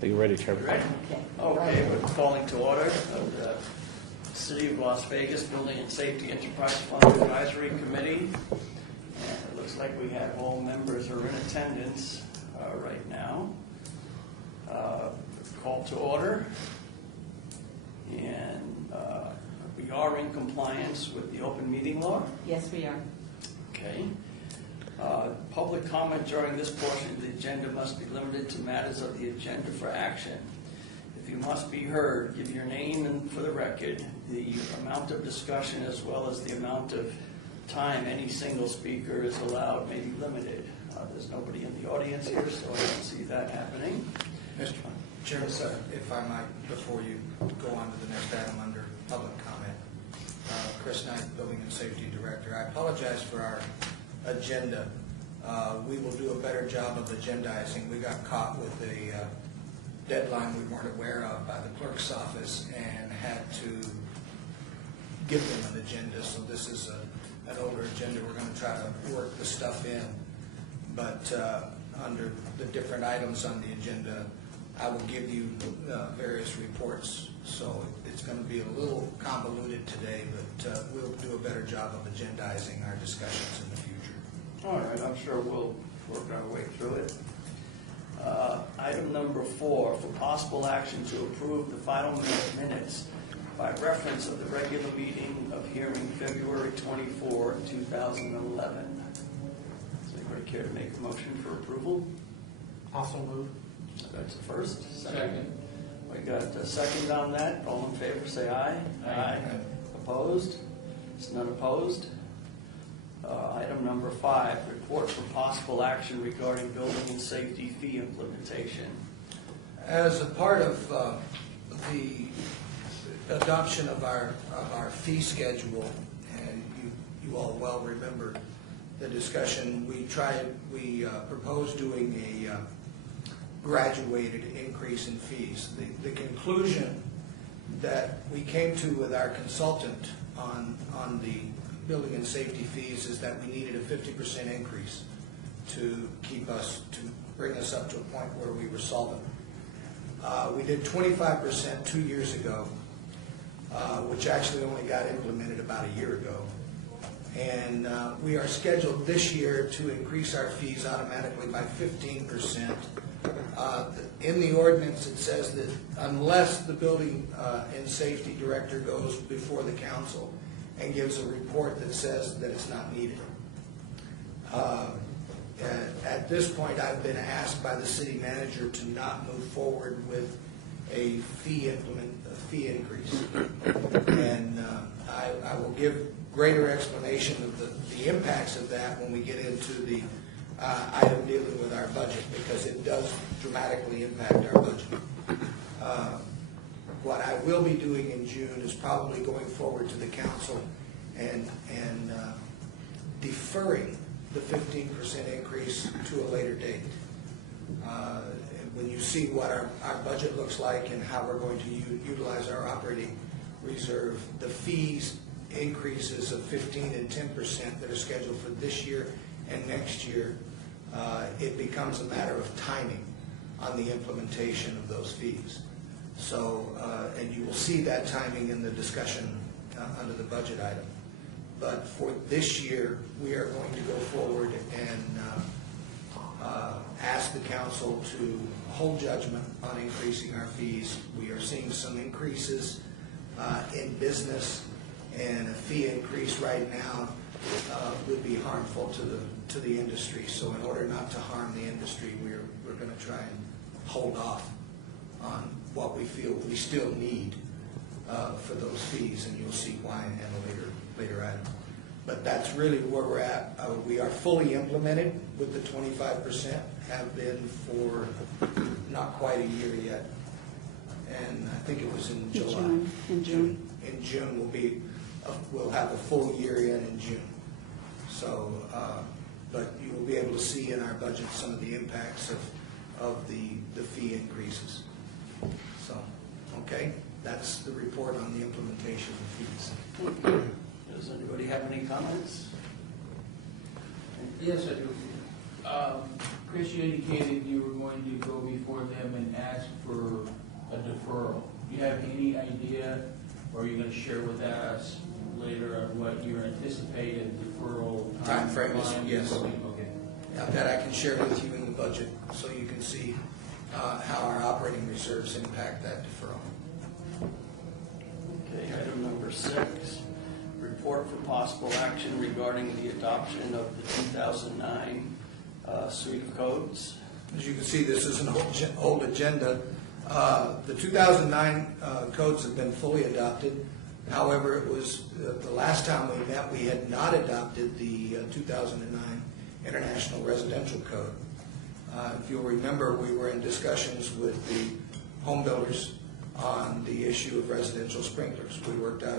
think we're ready, Chairman. Ready? Okay, we're calling to order of the City of Las Vegas Building and Safety Enterprise Fund Advisory Committee. And it looks like we have all members are in attendance right now. Call to order. And we are in compliance with the open meeting law. Yes, we are. Okay. Public comment during this portion of the agenda must be limited to matters of the agenda for action. If you must be heard, give your name and for the record, the amount of discussion as well as the amount of time any single speaker is allowed may be limited. There's nobody in the audience here, so I don't see that happening. Mr. Chairman, if I might, before you go on to the next item under public comment, Chris Knight, Building and Safety Director. I apologize for our agenda. We will do a better job of agendizing. We got caught with a deadline we weren't aware of by the clerk's office and had to give them an agenda. So this is an older agenda. We're going to try to work the stuff in. But under the different items on the agenda, I will give you various reports. So it's going to be a little convoluted today, but we'll do a better job of agendizing our discussions in the future. All right, I'm sure we'll work our way through it. Item number 4, for possible action to approve the final minutes by reference of the regular meeting of hearing February 24, 2011. Does anybody care to make a motion for approval? Also move. That's the first. Second. We got a second on that. All in favor, say aye. Aye. Opposed? Is none opposed? Item number 5, report for possible action regarding building and safety fee implementation. As a part of the adoption of our fee schedule, and you all well remember the discussion, we proposed doing a graduated increase in fees. The conclusion that we came to with our consultant on the building and safety fees is that we needed a 50% increase to bring us up to a point where we were solvent. We did 25% 2 years ago, which actually only got implemented about a year ago. And we are scheduled this year to increase our fees automatically by 15%. In the ordinance, it says that unless the building and safety director goes before the council and gives a report that says that it's not needed. At this point, I've been asked by the city manager to not move forward with a fee increase. And I will give greater explanation of the impacts of that when we get into the item dealing with our budget, because it does dramatically impact our budget. What I will be doing in June is probably going forward to the council and deferring the 15% increase to a later date. When you see what our budget looks like and how we're going to utilize our operating reserve, the fees increases of 15 and 10% that are scheduled for this year and next year, it becomes a matter of timing on the implementation of those fees. So, and you will see that timing in the discussion under the budget item. But for this year, we are going to go forward and ask the council to hold judgment on increasing our fees. We are seeing some increases in business, and a fee increase right now would be harmful to the industry. So in order not to harm the industry, we're going to try and hold off on what we feel we still need for those fees, and you'll see why in a later item. But that's really where we're at. We are fully implemented with the 25%, have been for not quite a year yet. And I think it was in July. In June. In June we'll have a full year in June. So, but you will be able to see in our budget some of the impacts of the fee increases. So, okay, that's the report on the implementation of fees. Does anybody have any comments? Yes, I do. Chris, you indicated you were going to go before them and ask for Or are you gonna share with us later on what your anticipated deferral Timeframe is, timeline yes. Okay. That I can share with you in the budget, so you can see how our operating reserves impact that deferral. Okay, item number 6, report for possible action regarding the adoption of the 2009 suite of codes. As you can see, this is an old agenda. The 2009 codes have been fully adopted. However, it was the last time we met, we had not adopted the 2009 International Residential Code. If you'll remember, we were in discussions with the home builders on the issue of residential sprinklers. We worked out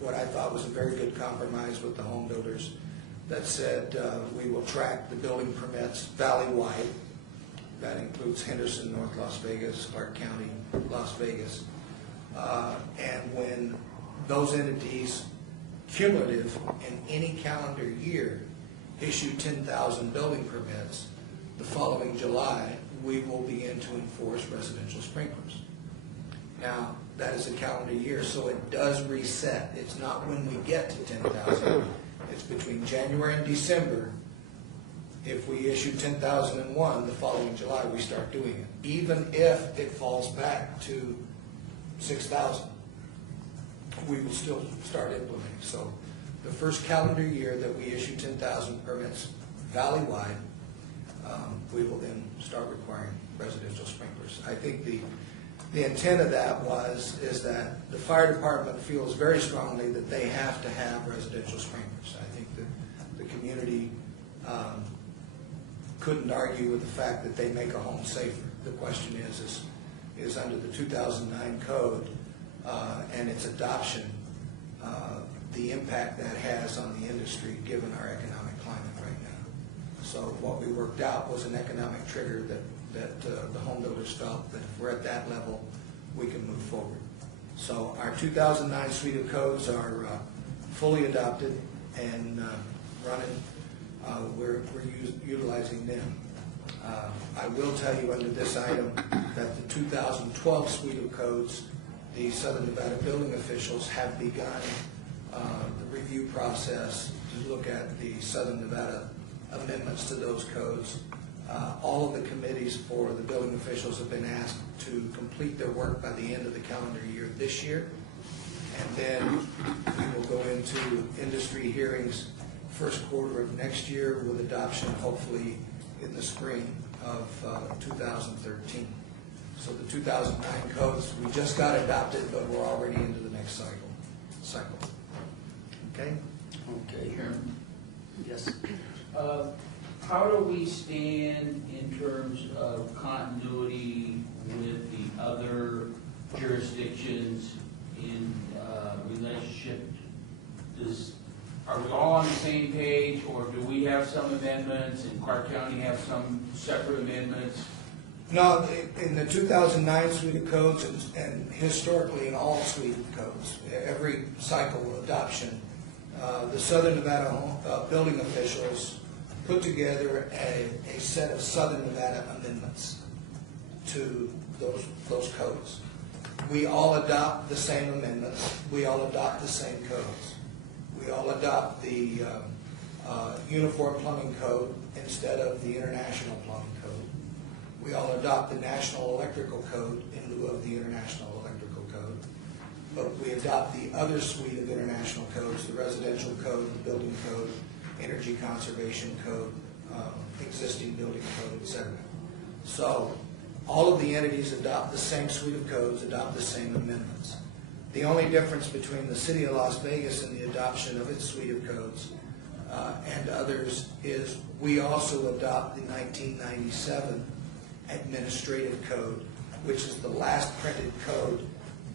what I thought was a very good compromise with the home builders that said we will track the building permits valley-wide. That includes Henderson, North Las Vegas, Clark County, Las Vegas. And when those entities, cumulative in any calendar year, issue 10,000 building permits, the following July, we will begin to enforce residential sprinklers. Now, that is a calendar year, so it does reset. It's not when we get to 10,000. It's between January and December. If we issue 10,001, the following July, we start doing it. Even if it falls back to 6,000, we will still start implementing. So the first calendar year that we issue 10,000 permits valley-wide, we will then start requiring residential sprinklers. I think the intent of that is that the fire department feels very strongly that they have to have residential sprinklers. I think that the community couldn't argue with the fact that they make a home safer. The question is under the 2009 code and its adoption, the impact that has on the industry given our economic climate right now. So what we worked out was an economic trigger that the home builders felt that if we're at that level, we can move forward. So our 2009 suite of codes are fully adopted and running. We're utilizing them. I will tell you under this item that the 2012 suite of codes, the Southern Nevada building officials have begun the review process to look at the Southern Nevada amendments to those codes. All of the committees for the building officials have been asked to complete their work by the end of the calendar year this year. And then we will go into industry hearings first quarter of next year with adoption hopefully in the spring of 2013. So the 2009 codes, we just got adopted, but we're already into the next cycle. Okay? Okay. Chairman, Yes. how do we stand in terms of continuity with the other jurisdictions in relationship? Are we all on the same page, or do we have some amendments and Clark County have some separate amendments? No, in the 2009 suite of codes and historically in all suite of codes, every cycle of adoption, the Southern Nevada building officials put together a set of Southern Nevada amendments to those codes. We all adopt the same amendments. We all adopt the same codes. We all adopt the Uniform Plumbing Code instead of the International Plumbing Code. We all adopt the National Electrical Code in lieu of the International Electrical Code. But we adopt the other suite of international codes, the Residential Code, the Building Code, Energy Conservation Code, Existing Building Code, etc. So all of the entities adopt the same suite of codes, adopt the same amendments. The only difference between the City of Las Vegas and the adoption of its suite of codes and others is we also adopt the 1997 Administrative Code, which is the last printed code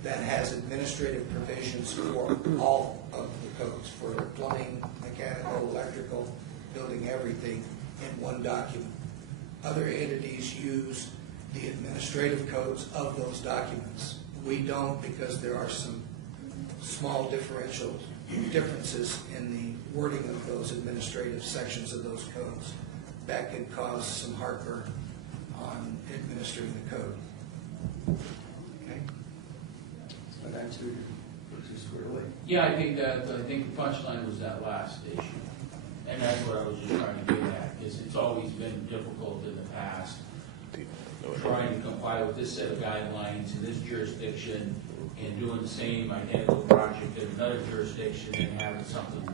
that has administrative provisions for all of the codes, for plumbing, mechanical, electrical, building, everything in one document. Other entities use the administrative codes of those documents. We don't, because there are some small differences in the wording of those administrative sections of those codes. That could cause some heartburn on administering the code. Okay? So that answered Yeah, I think the punchline was that last issue. And that's what I was just trying to get at, because it's always been difficult in the past, trying to comply with this set of guidelines in this jurisdiction and doing the same identical project in another jurisdiction and having something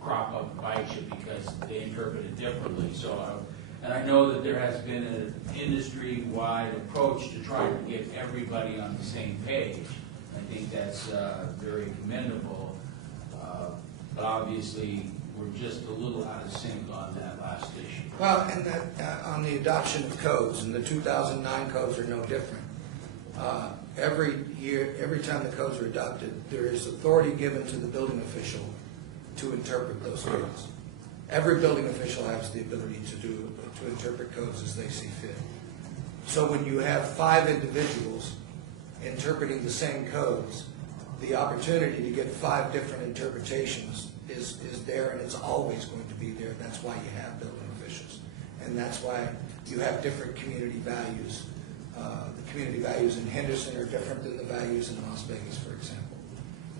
crop up and bite you because they interpret it differently. And I know that there has been an industry-wide approach to trying to get everybody on the same page. I think that's very commendable. But obviously, we're just a little out of sync on that last issue. Well, and that, on the adoption of codes, and the 2009 codes are no different. Every year, every time the codes are adopted, there is authority given to the building official to interpret those codes. Every building official has the ability to interpret codes as they see fit. So when you have 5 individuals interpreting the same codes, the opportunity to get 5 different interpretations is there, and it's always going to be there. That's why you have building officials. And that's why you have different community values. The community values in Henderson are different than the values in Las Vegas, for example.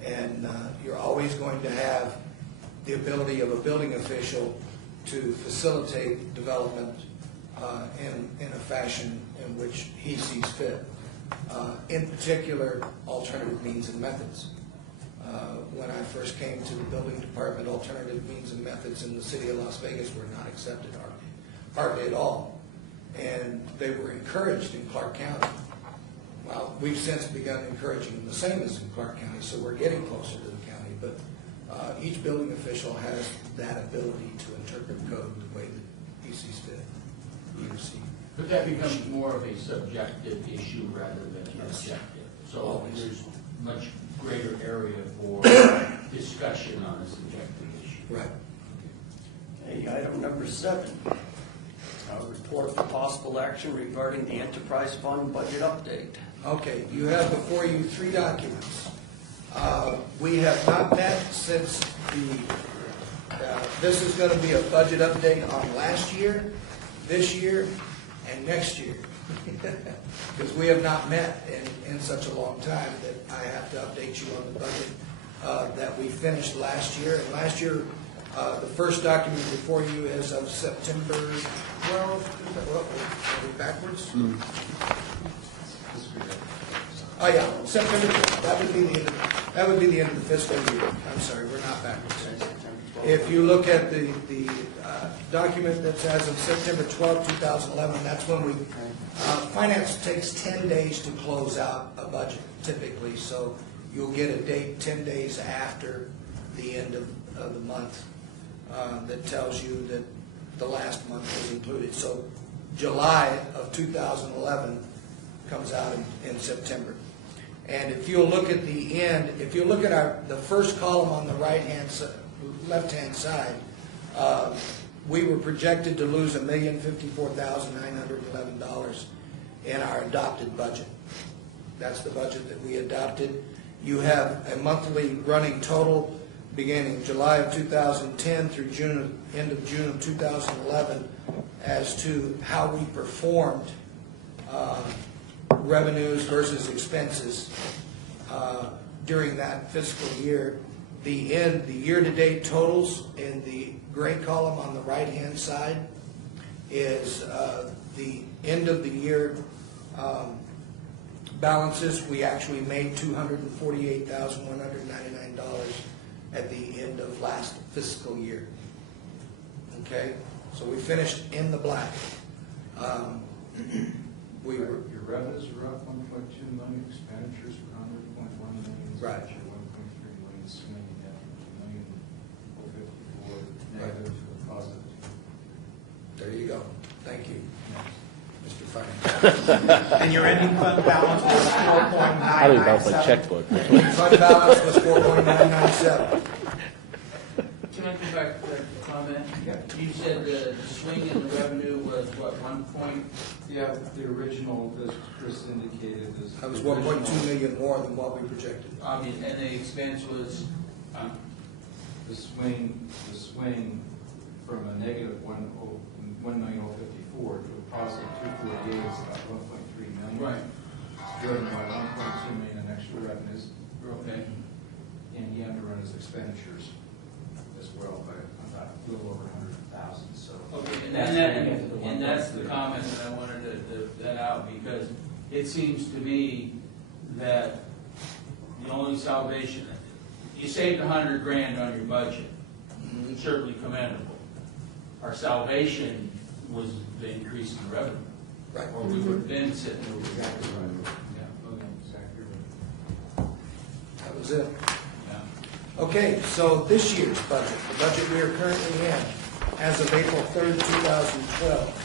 And you're always going to have the ability of a building official to facilitate development in a fashion in which he sees fit. In particular, alternative means and methods. When I first came to the building department, alternative means and methods in the city of Las Vegas were not accepted hardly at all. And they were encouraged in Clark County. Well, we've since begun encouraging them the same as in Clark County, so we're getting closer to the county. But each building official has that ability to interpret code the way that he sees fit, he or she. But that becomes more of a subjective issue rather than an objective. So Always. there's much greater area for discussion on a subjective issue. Right. Okay, item number 7. Report for possible action regarding the enterprise fund budget update. Okay, you have before you 3 documents. We have not met since this is going to be a budget update on last year, this year, and next year. Because we have not met in such a long time that I have to update you on the budget that we finished last year. And last year, the first document before you is of September 12th. Are we backwards? Oh, yeah, September 12th. That would be the end of the fiscal year. I'm sorry, we're not backwards. If you look at the document that's as of September 12, 2011, that's when we, finance takes 10 days to close out a budget typically, so you'll get a date 10 days after the end of the month that tells you that the last month was included. So July of 2011 comes out in September. And if you'll look at the end, if you look at the first column on the left-hand side, we were projected to lose $1,054,911 in our adopted budget. That's the budget that we adopted. You have a monthly running total beginning July of 2010 through end of June of 2011 as to how we performed revenues versus expenses during that fiscal year. The year-to-date totals in the gray column on the right-hand side is the end of the year balances. We actually made $248,199 at the end of last fiscal year. Okay, so we finished in the black. Your revenues are up 1.2 million, expenditures were 100.1 million. Right. 1.3 million, swinging at $1,054,000 negative to a positive. There you go. Thank you, Mr. Finance. And your ending fund balance was 4.997. How do you bounce my checkbook? Fund balance was 4.997. Can I go back to that comment? You said the swing in the revenue was what, 1 point? Yeah, the original, as Chris indicated, is. That was the original- 1.2 million more than what we projected. And the expense was, The swing from a negative 1,054,000 to a positive 248 is about 1.3 million. right, Driven by 1.2 million in extra revenues. okay. and he had to run his expenditures as well by about a little over 100,000, so. Okay, That's where you get to the and that's the 1.3. comment that I wanted to that out, because it seems to me that the only salvation, you saved $100,000 on your budget, certainly commendable. Our salvation was the increase in revenue, Right. or we would have been sitting over. Exactly right. Yeah, okay, Exactly right. That was it. yeah. Okay, so this year's budget, the budget we are currently in, as of April 3rd, 2012,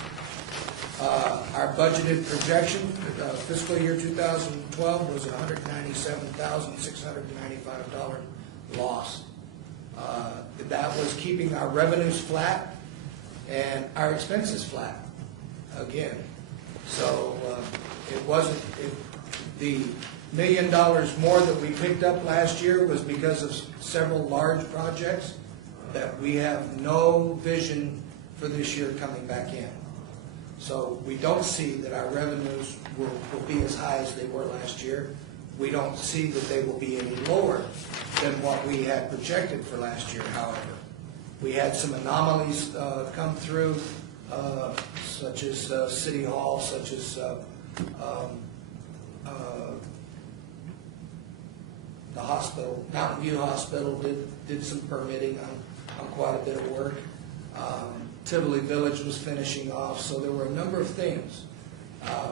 our budgeted projection, fiscal year 2012, was $197,695 loss. That was keeping our revenues flat and our expenses flat, again. So it wasn't, the $1 million more that we picked up last year was because of several large projects that we have no vision for this year coming back in. So we don't see that our revenues will be as high as they were last year. We don't see that they will be any lower than what we had projected for last year, however. We had some anomalies come through, such as City Hall, such as the hospital, Mountain View Hospital did some permitting on quite a bit of work. Tivoli Village was finishing off, so there were a number of things.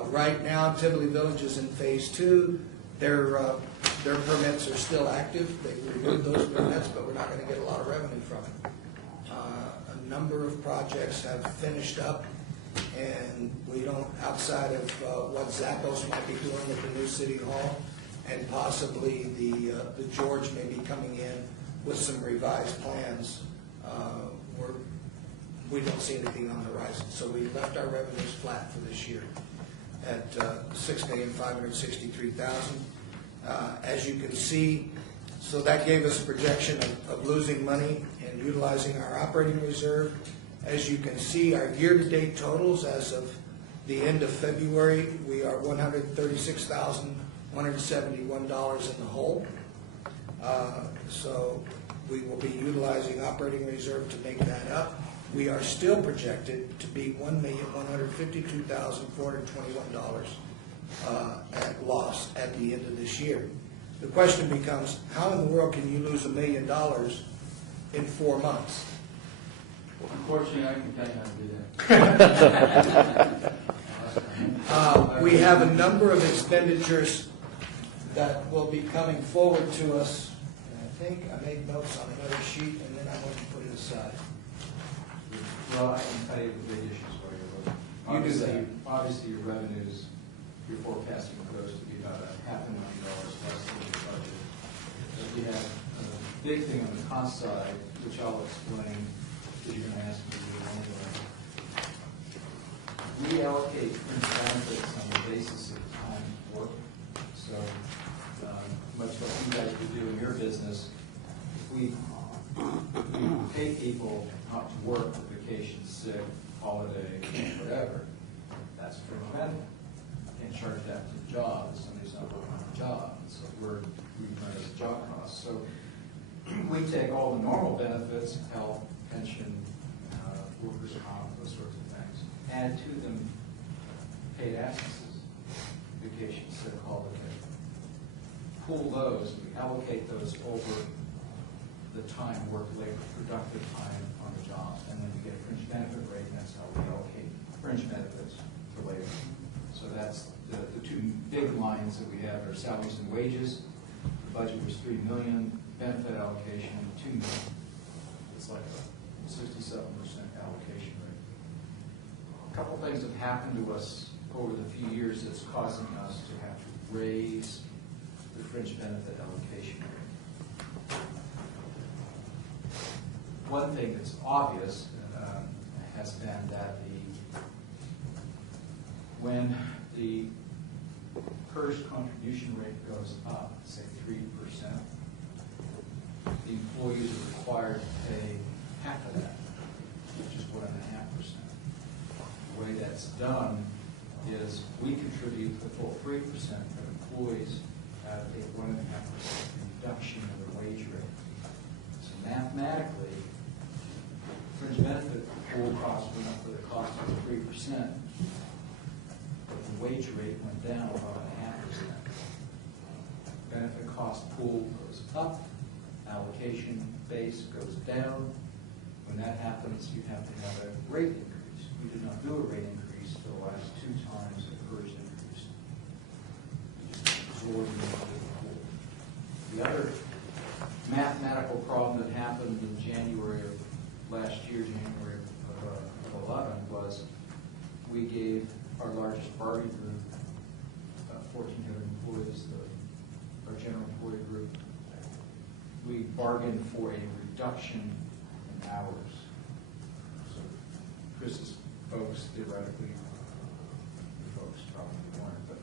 Right now, Tivoli Village is in phase 2. Their permits are still active. They renewed those permits, but we're not going to get a lot of revenue from it. A number of projects have finished up, and we don't, outside of what Zappos might be doing at the new City Hall, and possibly the George may be coming in with some revised plans, we don't see anything on the horizon. So we left our revenues flat for this year at $6,563,000. As you can see, so that gave us a projection of losing money and utilizing our operating reserve. As you can see, our year-to-date totals as of the end of February, we are $136,171 in the hole. So we will be utilizing operating reserve to make that up. We are still projected to be $1,152,421 at loss at the end of this year. The question becomes, how in the world can you lose $1 million in 4 months? Unfortunately, I can tell you how to do that. We have a number of expenditures that will be coming forward to us. And I think I made notes on another sheet, and then I'm going to put it aside. Well, I can tell you the big issues for you. You do that. Obviously, your revenues, your forecasting goes to be about $500,000 less than your budget. But we have a big thing on the cost side, which I'll explain, because you're going to ask me to do it anyway. We allocate fringe benefits on the basis of time worked. So, much like you guys would do in your business, if we pay people not to work, vacation, sick, holiday, whatever, that's fringe benefit. Can't charge that to the job if somebody's not working on the job. So we run as a job cost. So we take all the normal benefits, health, pension, workers' comp, those sorts of things, add to them paid absences, vacation, sick, holiday. Pool those, we allocate those over the time worked labor, productive time on the job, and then we get a fringe benefit rate, and that's how we allocate fringe benefits to labor. So that's the two big lines that we have are salaries and wages. The budget was $3 million, benefit allocation $2 million. It's like a 67% allocation rate. A couple things have happened to us over the few years that's causing us to have to raise the fringe benefit allocation rate. One thing that's obvious has been that when the PERS contribution rate goes up, say 3%, the employees are required to pay half of that, which is 1.5%. The way that's done is we contribute the full 3% for employees, at a 1.5% reduction in the wage rate. So mathematically, fringe benefit pool costs went up with a cost of 3%, but the wage rate went down about 0.5%. Benefit cost pool goes up, allocation base goes down. When that happens, you have to have a rate increase. We did not do a rate increase for the last 2 times the PERS increase. We just absorbed it into the pool. The other mathematical problem that happened in January of last year, January of 11, was we gave our largest bargaining group, 1,400 employees, our general employee group, we bargained for a reduction in hours. So Chris's folks, theoretically, the folks probably weren't, but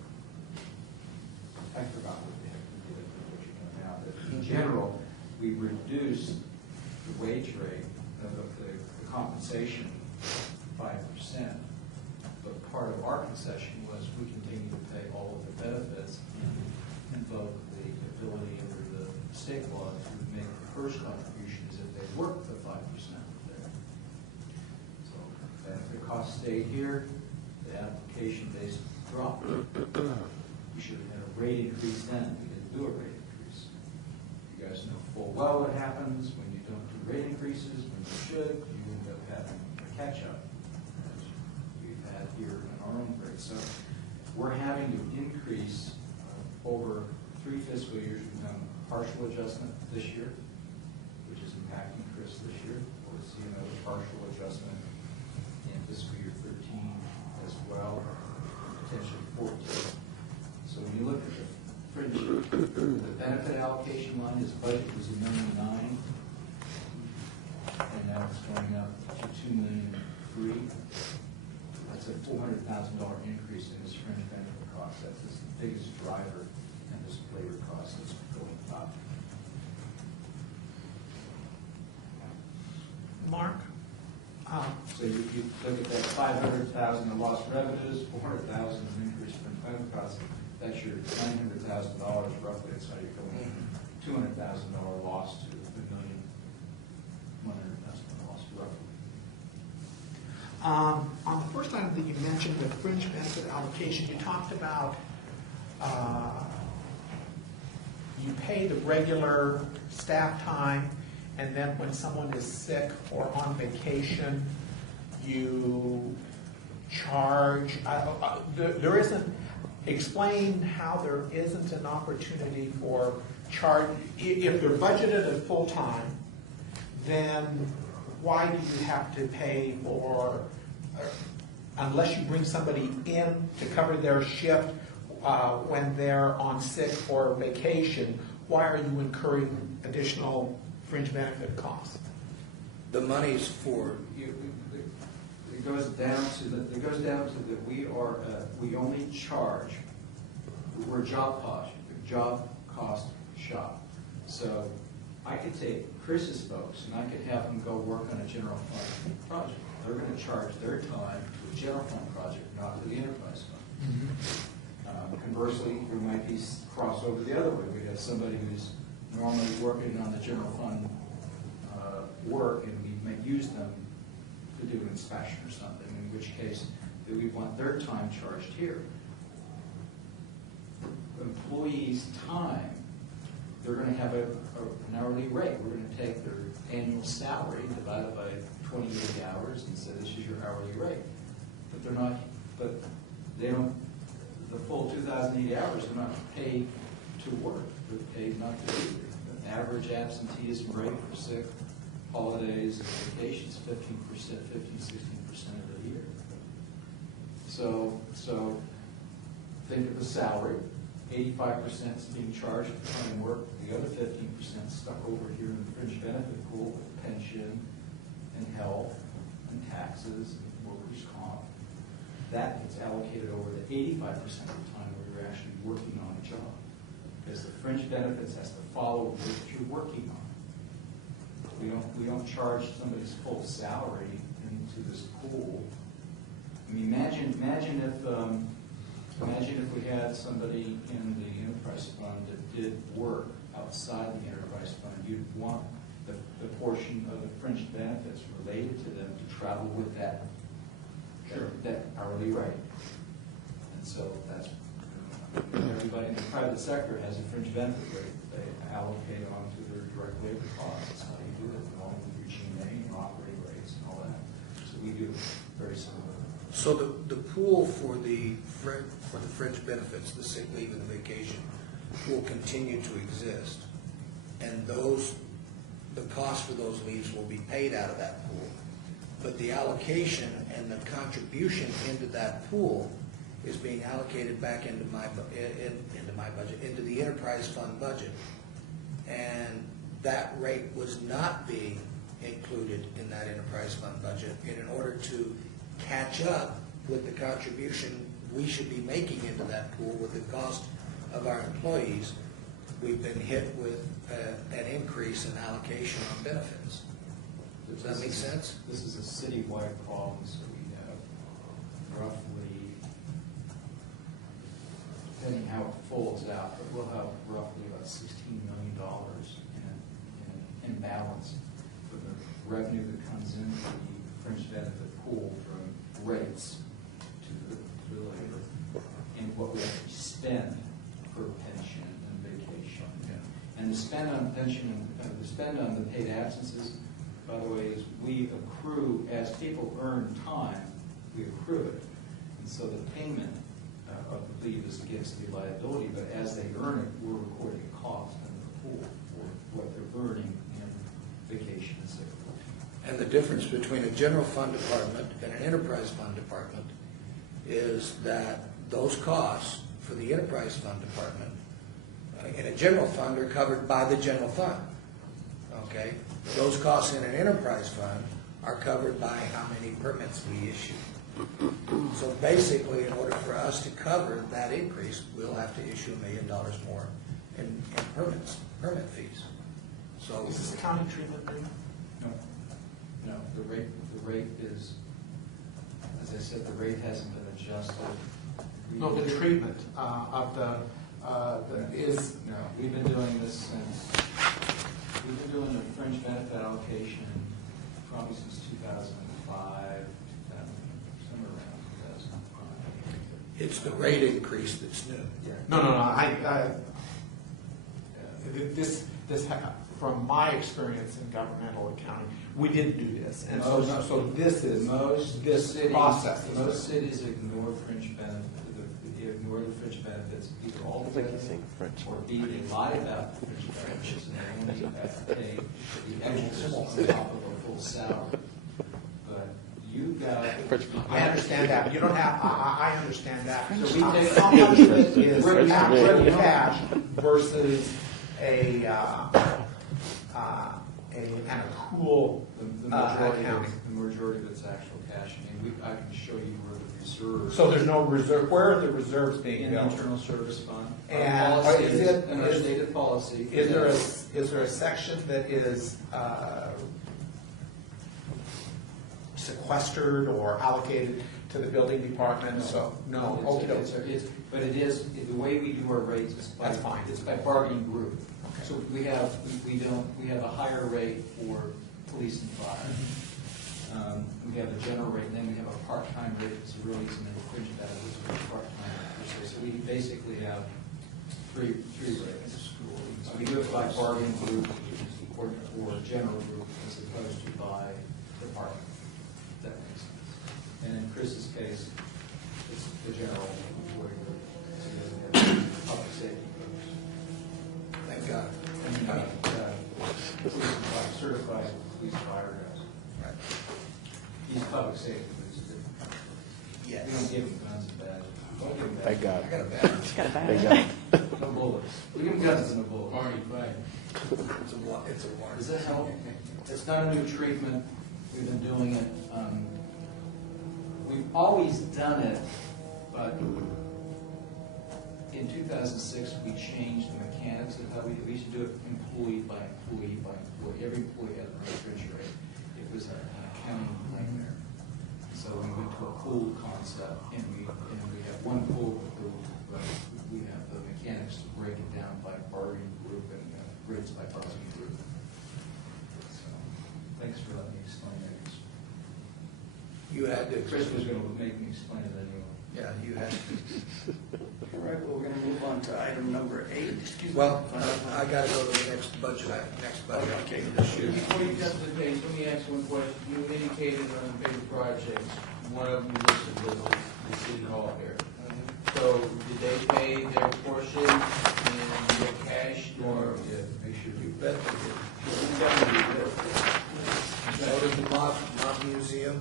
I forgot what they had to do with what you're doing now. But in general, we reduced the wage rate of the compensation 5%, but part of our concession was we continue to pay all of the benefits and invoke the ability under the state law to make the first contributions if they work the 5% there. So benefit costs stayed here, the application base dropped. We should have had a rate increase then. We didn't do a rate increase. You guys know full well what happens when you don't do rate increases, when you should, you end up having a catch-up, as we've had here in our own rate. So we're having to increase over 3 fiscal years. We've done a partial adjustment this year, which is impacting Chris this year. We'll see another partial adjustment in fiscal year 13 as well, potentially 14. So when you look at the fringe, the benefit allocation line, his budget was $1.9 million, and now it's going up to $2.3 million. That's a $400,000 increase in his fringe benefit cost. That's his biggest driver, and his labor cost is going up. Mark? So you look at that 500,000 in lost revenues, 400,000 in increase in benefit costs. That's your $900,000 roughly. That's how you're going $200,000 loss to $1,100,000 loss roughly. On the first item that you mentioned, the fringe benefit allocation, you talked about you pay the regular staff time, and then when someone is sick or on vacation, you charge. There isn't. Explain how there isn't an opportunity for charge. If they're budgeted at full time, then why do you have to pay for, unless you bring somebody in to cover their shift when they're on sick or vacation, why are you incurring additional fringe benefit costs? The money's for, It goes down to that we only charge. We're a job cost shop. So I could take Chris's folks and I could have them go work on a general fund project. They're going to charge their time to a general fund project, not to the enterprise fund. Conversely, there might be crossover the other way. We have somebody who's normally working on the general fund work, and we may use them to do an inspection or something, in which case that we want their time charged here. Employees' time, they're going to have an hourly rate. We're going to take their annual salary divided by 28 hours and say this is your hourly rate. But they don't, the full 2,080 hours, they're not paid to work. They're paid not to be there. The average absenteeism rate for sick, holidays, and vacations, 15%, 16% of the year. So think of the salary. 85% is being charged for time work. The other 15% stuck over here in the fringe benefit pool with pension and health and taxes and workers' comp. That gets allocated over the 85% of the time where you're actually working on a job. Because the fringe benefits has to follow what you're working on. We don't charge somebody's full salary into this pool. I mean, imagine if we had somebody in the enterprise fund that did work outside the enterprise fund, you'd want the portion of the fringe benefits related to them to travel with that hourly rate. And so that's, everybody in the private sector has a fringe benefit rate that they allocate onto their direct labor costs. That's how you do it, along with your G&A and operating rates and all that. So we do very similar. So the pool for the fringe benefits, the sick leave and the vacation, will continue to exist. And the cost for those leaves will be paid out of that pool. But the allocation and the contribution into that pool is being allocated back into my budget, into the enterprise fund budget. And that rate was not being included in that enterprise fund budget. And in order to catch up with the contribution we should be making into that pool with the cost of our employees, we've been hit with an increase in allocation on benefits. Does that make sense? This is a citywide problem, so we have roughly, depending how it folds out, but we'll have roughly about $16 million in imbalance for the revenue that comes into the fringe benefit pool from rates to the labor, and what we actually spend per pension and vacation. And the spend on pension, the spend on the paid absences, by the way, is we accrue, as people earn time, we accrue it. And so the payment of the leave is against the liability, but as they earn it, we're recording a cost in the pool for what they're earning in vacation and sick leave. And the difference between a general fund department and an enterprise fund department is that those costs for the enterprise fund department in a general fund are covered by the general fund. Okay? Those costs in an enterprise fund are covered by how many permits we issue. So basically, in order for us to cover that increase, we'll have to issue $1 million more in permit fees. So Is this county treatment rate? No, the rate is, as I said, the rate hasn't been adjusted. No, the treatment of the is. No, we've been doing this since, we've been doing the fringe benefit allocation probably since 2005, somewhere around 2005. it's the rate increase that's new. Yeah. No. This from my experience in governmental accounting, we didn't do this, and so this is this process. Most cities ignore fringe benefits. They ignore the fringe benefits either altogether, or B, they lie about the fringe benefits and they only pay the extras on top of a full salary. But you got. I understand that, but you don't have. I understand that. So we take How much of it is actual cash versus an accrual accounting? The majority of it's actual cash. I mean, I can show you where the reserves. So there's no reserve. Where are the reserves being In the built? internal service fund. And Our policy is it- in our is- stated policy. Is there a section that is sequestered or allocated to the building department? So no. But it is, the way we do our rates is by. That's fine. It's by bargaining group. So we have a higher rate for police and fire. We have a general rate, and then we have a part-time rate, it's really some fringe benefits for part-time. So we basically have three rates. So we do it by bargaining group or general group as opposed to by department. If that makes sense. And in Chris's case, it's the general employee group. So he doesn't have public safety groups. Thank God. Police and fire, certified police fire guys. Right. He's public safety, but it's different. Yes. We don't give him guns and badges. Don't give him Thank badges. God. I got a bad. Thank God. No bullets. We give him guns and a bullet. Marty, right. It's a war. Does that help? It's not a new treatment. We've been doing it. We've always done it, but in 2006, we changed the mechanics of how we used to do it employee by employee by employee. Every employee had a fringe rate. It was an accounting nightmare. So we went to a pool concept, and we have one pool for to Chris explain. was gonna make me explain it anyway. Yeah, you have to. All right, well, we're gonna move on to item number 8. Excuse me. Well, I gotta go to the next budget, Okay. Shoot. Before you jump to the page, let me ask one question. You indicated on the big projects, one of them listed was the city hall here. So did they pay their portion in their cash or? Yeah, make sure You you. bet they did. So did the Mob Museum,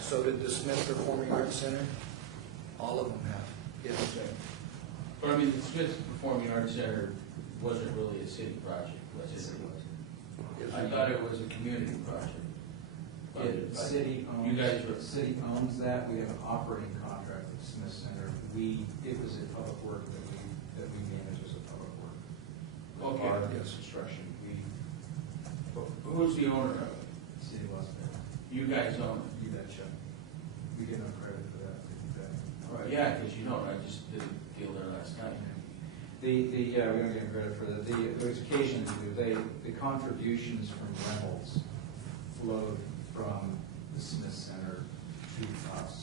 so did the Smith Performing Arts Center. All of them have. Yes. But I mean, the Smith Performing Arts Center wasn't really a city project, was it? I thought it was a community project. The city You guys were- owns, city owns that, we have an operating contract with Smith Center. It was a public work that we manage as a public work. Okay. Our Yes. construction, Who's the owner of it? city of Las Vegas, You guys own it? you betcha. We get no credit for that. Yeah, because you don't, I just did a deal there last night. Yeah, we don't get credit for that. There's occasions the contributions from rentals flowed from the Smith Center to us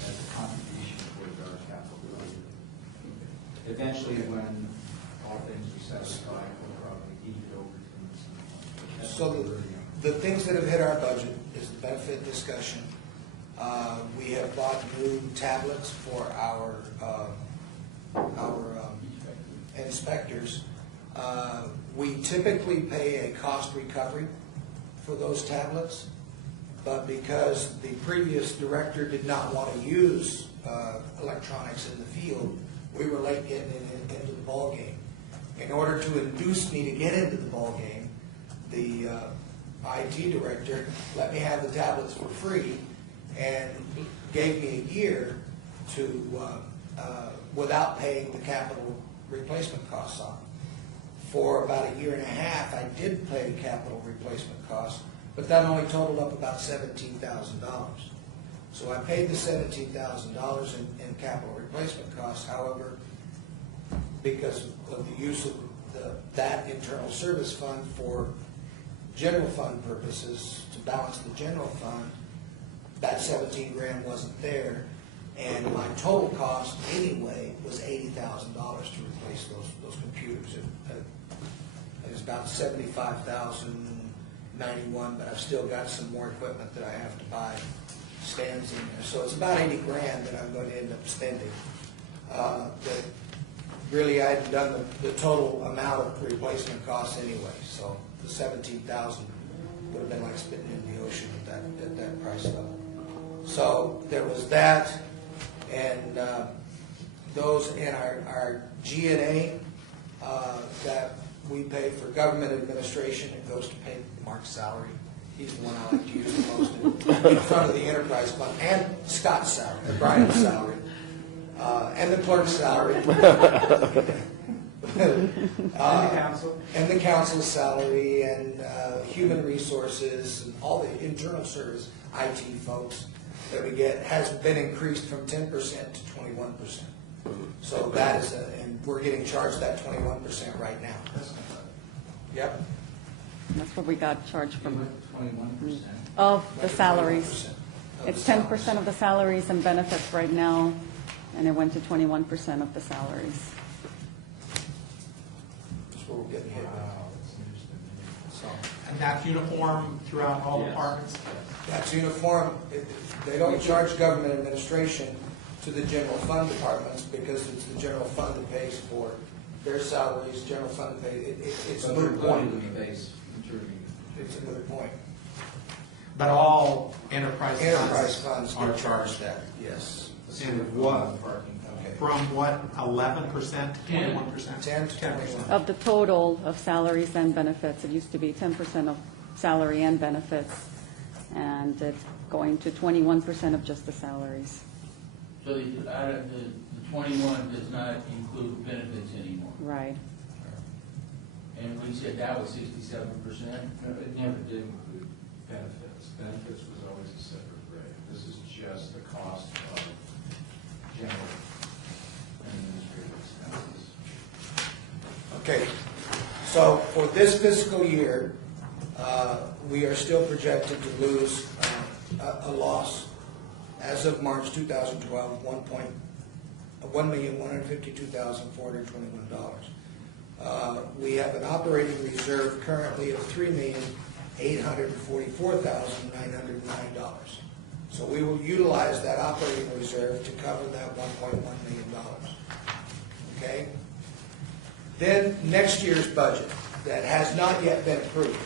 as a contribution towards our capital budget. Eventually, when all things are satisfied, we'll probably deed it over to them. So the things that have hit our budget is the benefit discussion. We have bought new tablets for our inspectors. We typically pay a cost recovery for those tablets, but because the previous director did not want to use electronics in the field, we were late getting into the ballgame. In order to induce me to get into the ballgame, the IT director let me have the tablets for free and gave me a year to, without paying the capital replacement costs on. For about a year and a half, I did pay the capital replacement costs, but that only totaled up about $17,000. So I paid the $17,000 in capital replacement costs. However, because of the use of that internal service fund for general fund purposes, to balance the general fund, that 17 grand wasn't there, and my total cost anyway was $80,000 to replace those computers. It was about $75,091, but I've still got some more equipment that I have to buy, stands in there. So it's about 80 grand that I'm going to end up spending. That really, I hadn't done the total amount of replacement costs anyway, so the 17,000 would have been like spitting in the ocean at that price level. So there was that, and those in our G&A that we pay for government administration, it goes to pay Mark's salary. He's the one I like to use the most in front of the enterprise fund, and Scott's salary, Brian's salary, and the clerk's salary. And the council's salary, and human resources, and all the internal service, IT folks that we get has been increased from 10% to 21%. So that is, and we're getting charged that 21% right now. Yep. That's what we got charged from, 21%. of the salaries. 21% of It's the 10% of the salaries and benefits right now, and it went to 21% of the salaries. That's where we're getting hit with. Wow, that's interesting. So And that's uniform throughout all Yes. departments? that's uniform. They don't charge government administration to the general fund departments because it's the general fund that pays for their salaries, general fund that pays, it's a But they're moot included point. in the base contributing. It's a moot point. But all enterprise Enterprise funds funds are are charged that, yes. And what? Parking. Okay. from what, 11% to 21%? 10 to 21. Of the total of salaries and benefits, it used to be 10% of salary and benefits, and it's going to 21% of just the salaries. So the 21 does not include benefits anymore. Right. And we said that was 67%. No, it never did include benefits. Benefits was always a separate rate. This is just the cost of general and administrative expenses. Okay, so for this fiscal year, we are still projected to lose a loss as of March 2012, $1,152,421. We have an operating reserve currently of $3,844,909. So we will utilize that operating reserve to cover that $1.1 million. Okay? Then next year's budget that has not yet been approved,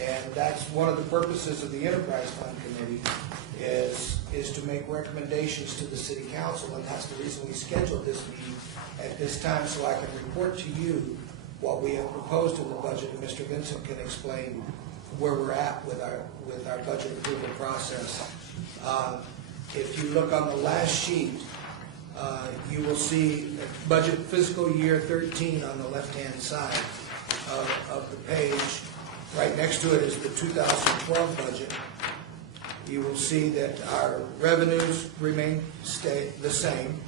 and that's one of the purposes of the Enterprise Fund Committee, is to make recommendations to the city council, and that's the reason we scheduled this meeting at this time, so I can report to you what we have proposed in the budget, and Mr. Vincent can explain where we're at with our budget approval process. If you look on the last sheet, you will see budget fiscal year 13 on the left-hand side of the page. Right next to it is the 2012 budget. You will see that our revenues remain the same.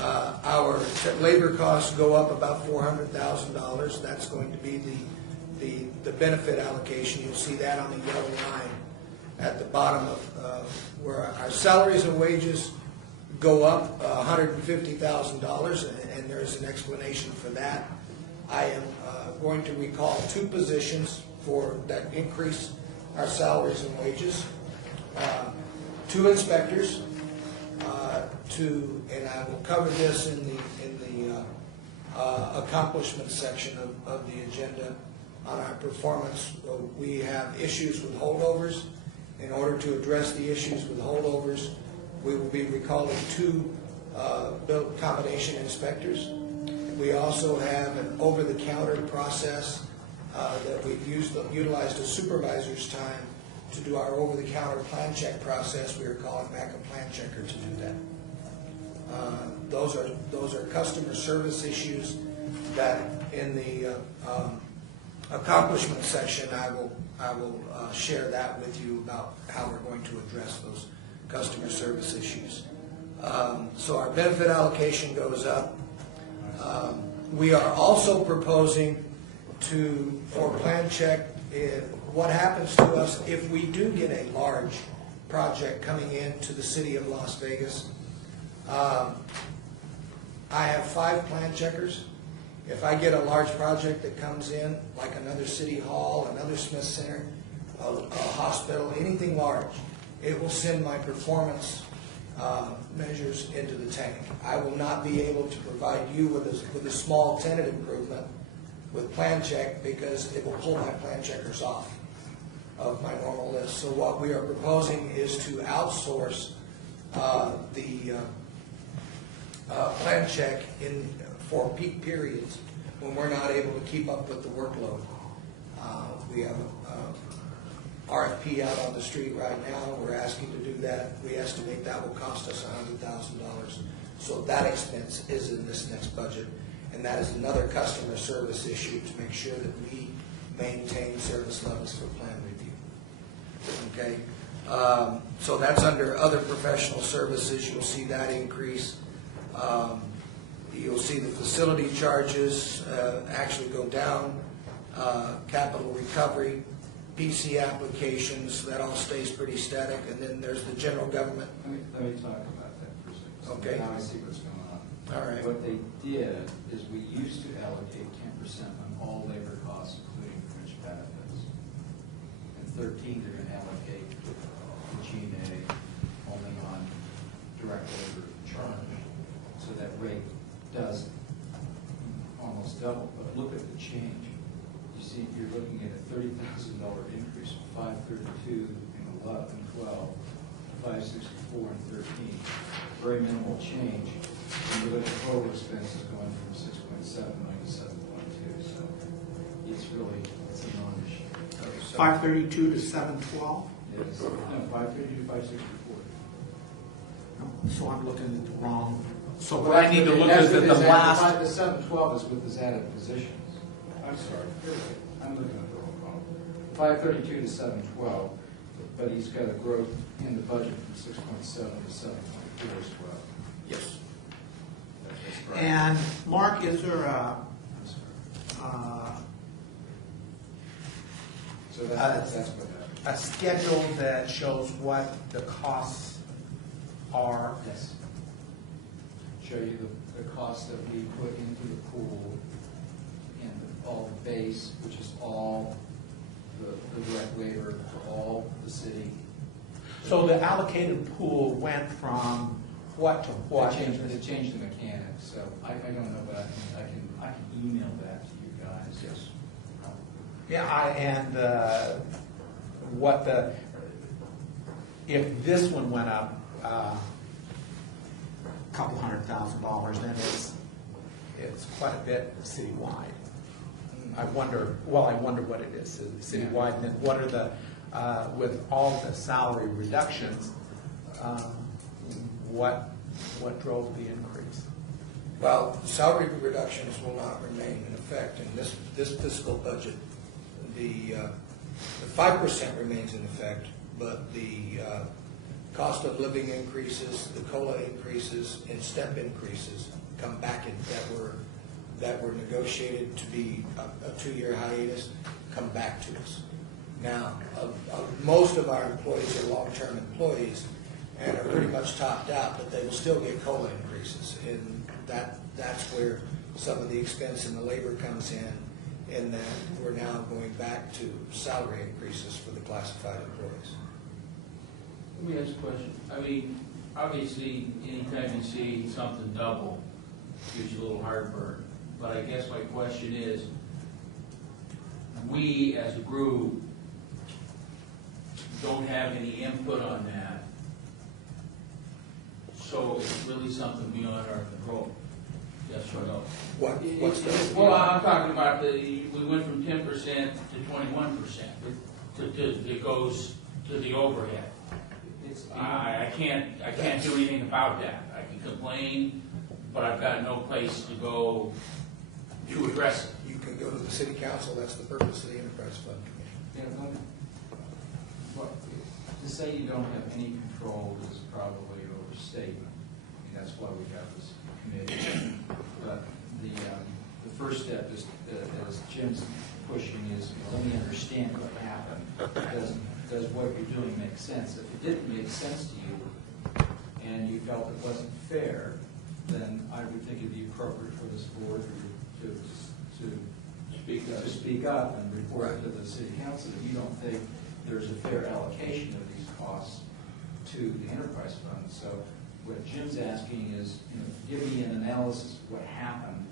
Our labor costs go up about $400,000. That's going to be the benefit allocation. You'll see that on the yellow line at the bottom of where our salaries and wages go up $150,000, and there's an explanation for that. I am going to recall 2 positions that increase our salaries and wages. 2 inspectors, and I will cover this in the accomplishments section of the agenda on our performance. We have issues with holdovers. In order to address the issues with holdovers, we will be recalling 2 built combination inspectors. We also have an over-the-counter process that we've utilized a supervisor's time to do our over-the-counter plan check process. We are calling back a plan checker to do that. Those are customer service issues that in the accomplishment section, I will share that with you about how we're going to address those customer service issues. So our benefit allocation goes up. We are also proposing for plan check, what happens to us if we do get a large project coming into the city of Las Vegas. I have 5 plan checkers. If I get a large project that comes in, like another city hall, another Smith Center, a hospital, anything large, it will send my performance measures into the tank. I will not be able to provide you with a small tenant improvement with plan check because it will pull my plan checkers off of my normal list. So what we are proposing is to outsource the plan check for peak periods when we're not able to keep up with the workload. We have RFP out on the street right now. We're asking to do that. We estimate that will cost us $100,000. So that expense is in this next budget. And that is another customer service issue to make sure that we maintain service levels for plan review. Okay? So that's under other professional services. You'll see that increase. You'll see the facility charges actually go down. Capital recovery, PC applications, that all stays pretty static. And then there's the general government. Let me talk about that for a second. Okay. Now I see what's going on. All right. What they did is we used to allocate 10% on all labor costs, including fringe benefits. In 13, they're going to allocate the G&A only on direct labor charge. So that rate does almost double. But look at the change. You see, you're looking at a $30,000 increase from 532 in 11, 12, 564 and 13. Very minimal change. When you look at total expenses going from 6.7 million to 7.2, so it's a non-issue. 532 to 712? Yes, no, 532 to 564. So I'm looking at the wrong, so what I need to look at the last. The 712 is with his added positions. I'm sorry, I'm looking at the wrong column. 532 to 712, but he's got a growth in the budget from 6.7 to 7.4 as well. Yes. That's right. And Mark, is there I'm sorry. So that's what happened. a schedule that shows what the costs are, Yes. Show you the cost that we put into the pool and all the base, which is all the direct labor for all the city. so the allocated pool went from what to what? They changed the mechanics, so I don't know, but I can email that to you guys. Yes. Yeah, and what the, if this one went up a couple $100,000, then it's quite a bit citywide. I wonder what it is citywide, and then what are the, with all the salary reductions, what drove the increase? Well, salary reductions will not remain in effect in this fiscal budget. The 5% remains in effect, but the cost of living increases, the COLA increases, and step increases come back in, that were negotiated to be a 2-year hiatus, come back to us. Now, most of our employees are long-term employees and are pretty much topped out, but they will still get COLA increases. And that's where some of the expense in the labor comes in that we're now going back to salary increases for the classified employees. Let me ask a question. I mean, obviously, anytime you see something double, gives you a little heartburn. But I guess my question is, we as a group don't have any input on that. So it's really something beyond our control. Yes or no? What's the? Well, I'm talking about we went from 10% to 21%. It goes to the overhead. I can't do anything about that. I can complain, but I've got no place to go to address it. You can go to the city council, that's the purpose of the enterprise fund committee. Yeah, well, to say you don't have any control is probably overstatement. I mean, that's why we have this committee. But the first step is, as Jim's pushing, is let me understand what happened. Does what you're doing make sense? If it didn't make sense to you and you felt it wasn't fair, then I would think it'd be appropriate for this board to speak up and report to the city council that you don't think there's a fair allocation of these costs to the enterprise fund. So what Jim's asking is, give me an analysis of what happened,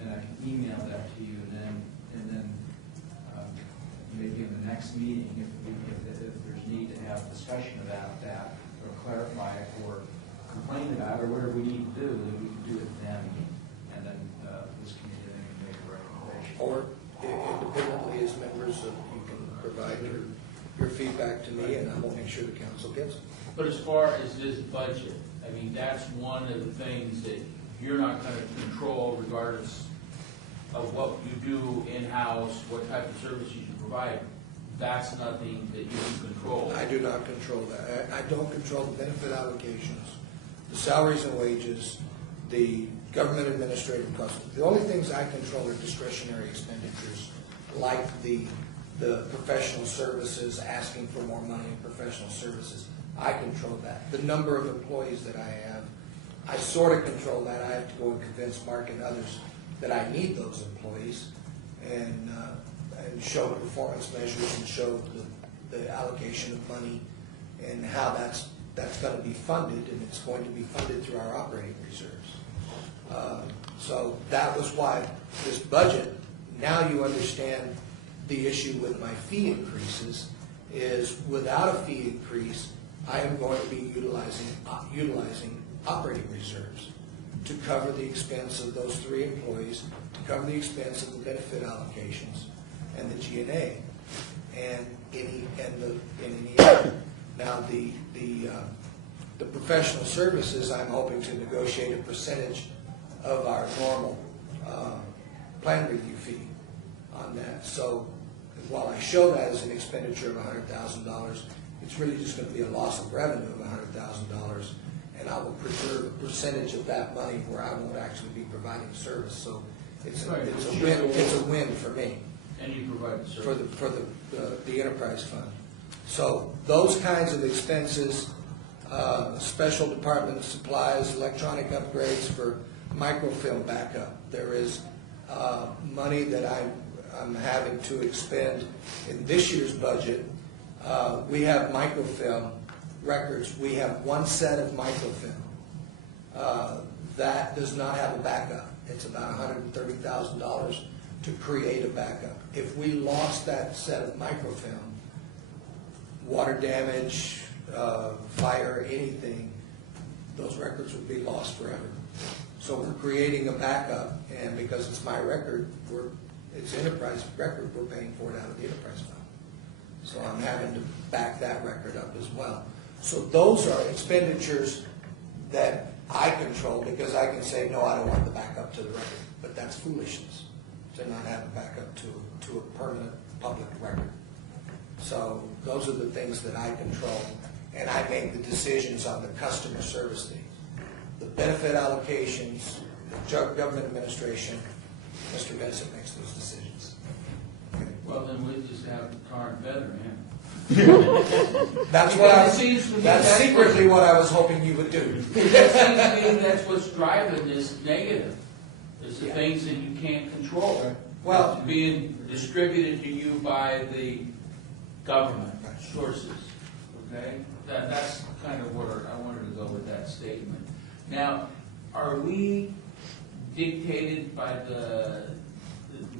and I can email that to you, and then maybe in the next meeting, if there's need to have discussion about that, or clarify it, or complain about it, or whatever we need to do, then we can do it then, and then this committee then can make a recommendation. Or independently as members, you can provide your feedback to me and I will make sure the council gets it. But as far as this budget, I mean, that's one of the things that you're not going to control regardless of what you do in-house, what type of services you provide. That's nothing that you can control. I do not control that. I don't control the benefit allocations, the salaries and wages, the government administrative costs. The only things I control are discretionary expenditures, like the professional services, asking for more money in professional services. I control that. The number of employees that I have, I sort of control that. I have to go and convince Mark and others that I need those employees and show performance measures and show the allocation of money and how that's going to be funded, and it's going to be funded through our operating reserves. So that was why this budget, now you understand the issue with my fee increases, is without a fee increase, I am going to be utilizing operating reserves to cover the expense of those 3 employees, to cover the expense of the benefit allocations and the G&A and any other. Now the professional services, I'm hoping to negotiate a percentage of our normal plan review fee on that. So while I show that as an expenditure of $100,000, it's really just going to be a loss of revenue of $100,000, and I will preserve a percentage of that money where I won't actually be providing service. So it's a win for me. And you provide the service. For the enterprise fund. So those kinds of expenses special department supplies, electronic upgrades for microfilm backup. There is money that I'm having to expend in this year's budget. We have microfilm records. We have one set of microfilm. That does not have a backup. It's about $130,000 to create a backup. If we lost that set of microfilm, water damage, fire, anything, those records would be lost forever. So we're creating a backup, and because it's my record, it's enterprise record, we're paying for it out of the enterprise fund. So I'm having to back that record up as well. So those are expenditures that I control, because I can say, no, I don't want the backup to the record. But that's foolishness to not have a backup to a permanent public record. So those are the things that I control, and I make the decisions on the customer service things. The benefit allocations, the government administration, Mr. Vincent makes those decisions. Well, then we just have the tar and feather, man. That's secretly what I was hoping you would do. It seems to me that's what's driving this negative. It's the Yeah. things that you can't control. Well- It's being distributed to you by the government sources, okay? That's kind of where I wanted to go with that statement. Now, are we dictated by the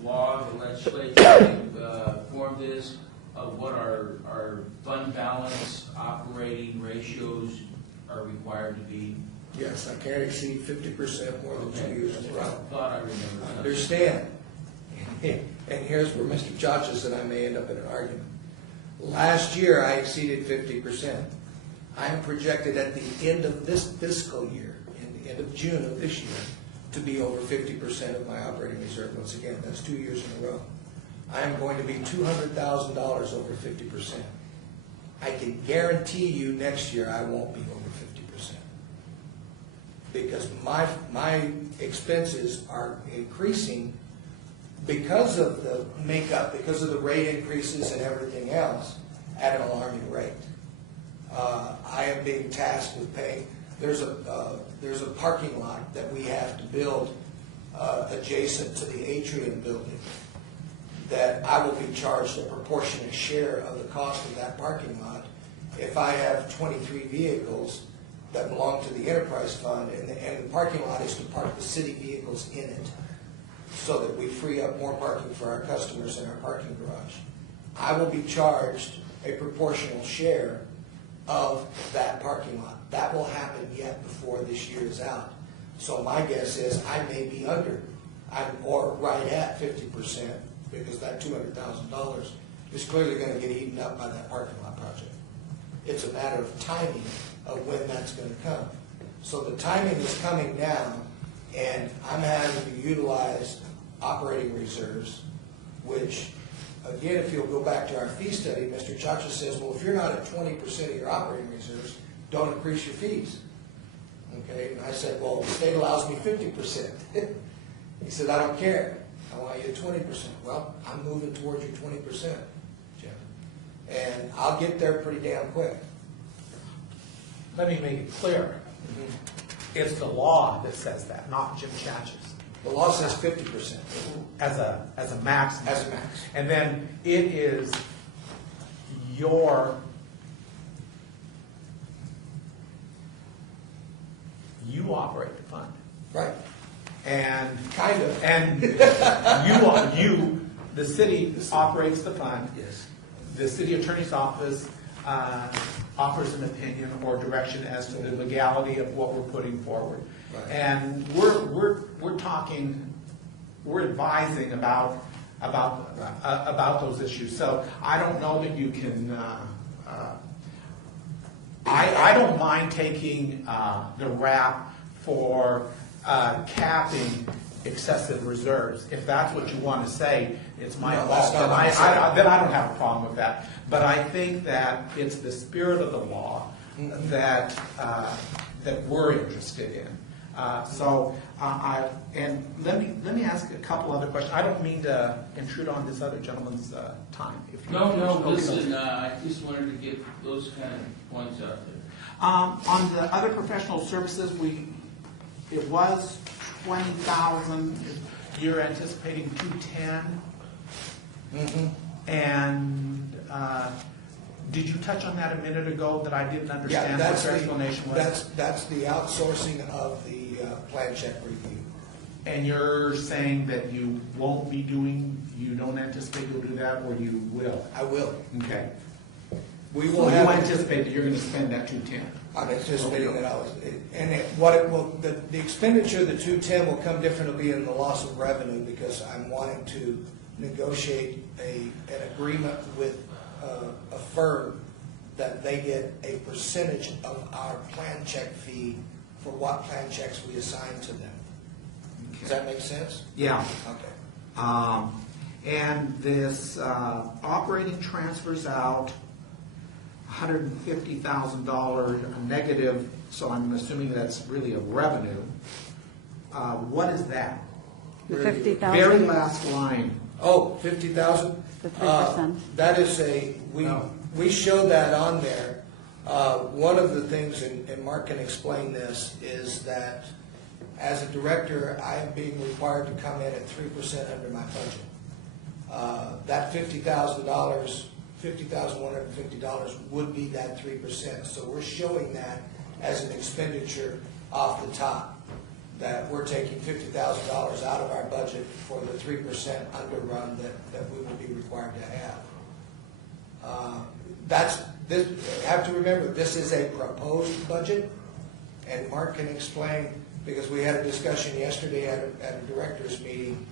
law, the legislature formed this, of what our fund balance operating ratios are required to be? Yes, I can't exceed 50% more than 2 years in a row. Thought I remembered. Understand, and here's where Mr. Chachas and I may end up in an argument. Last year, I exceeded 50%. I am projected at the end of this fiscal year, in the end of June of this year, to be over 50% of my operating reserve. Once again, that's 2 years in a row. I am going to be $200,000 over 50%. I can guarantee you next year I won't be over 50%. Because my expenses are increasing because of the makeup, because of the rate increases and everything else at an alarming rate. I am being tasked with paying, there's a parking lot that we have to build adjacent to the atrium building, that I will be charged a proportionate share of the cost of that parking lot if I have 23 vehicles that belong to the enterprise fund, and the parking lot is to park the city vehicles in it, so that we free up more parking for our customers in our parking garage. I will be charged a proportional share of that parking lot. That will happen yet before this year is out. So my guess is I may be under, or right at 50%, because that $200,000 is clearly going to get eaten up by that parking lot project. It's a matter of timing of when that's going to come. So the timing is coming now, and I'm having to utilize operating reserves, which, again, if you'll go back to our fee study, Mr. Chacha says, well, if you're not at 20% of your operating reserves, don't increase your fees. Okay, and I said, well, the state allows me 50%. He said, I don't care. I want you at 20%. Well, I'm moving towards your 20%, Jim. And I'll get there pretty damn quick. Let me make it clear. It's the law that says that, not Jim Chachas. The law says 50%. As a maximum. As a max. And then it is you operate the fund. Right. And Kind of. And the city operates the fund. Yes. The city attorney's office offers an opinion or direction as to the legality of what we're putting forward. Right. And we're talking, we're advising about those issues. So I don't know that you can. I don't mind taking the rap for capping excessive reserves. If that's what you want to say, it's my No, fault. that's not what I'm saying. Then I don't have a problem with that. But I think that it's the spirit of the law that we're interested in. And let me ask a couple other questions. I don't mean to intrude on this other gentleman's time. No, listen, I just wanted to get those kind of points out there. On the other professional services, it was 20,000. You're anticipating 210. And did you touch on that a minute ago that I didn't understand what your explanation was? That's the outsourcing of the plan check review. And you're saying that you won't be doing, you don't anticipate you'll do that, or you will? I will. Okay. We So will you have. anticipate that you're going to spend that 210? I'm anticipating that the expenditure, the 210 will come different, it'll be in the loss of revenue, because I'm wanting to negotiate an agreement with a firm that they get a percentage of our plan check fee for what plan checks we assign to them. Does that make sense? Yeah. Okay. And this operating transfers out $150,000 negative, so I'm assuming that's really a revenue. What is that? The Very- 50,000. Very last line. Oh, 50,000? The 3%. That is we show that on there. One of the things, and Mark can explain this, is that as a director, I am being required to come in at 3% under my budget. That $50,150 would be that 3%. So we're showing that as an expenditure off the top, that we're taking $50,000 out of our budget for the 3% underrun that we will be required to have. You have to remember, this is a proposed budget, and Mark can explain, because we had a discussion yesterday at a director's meeting,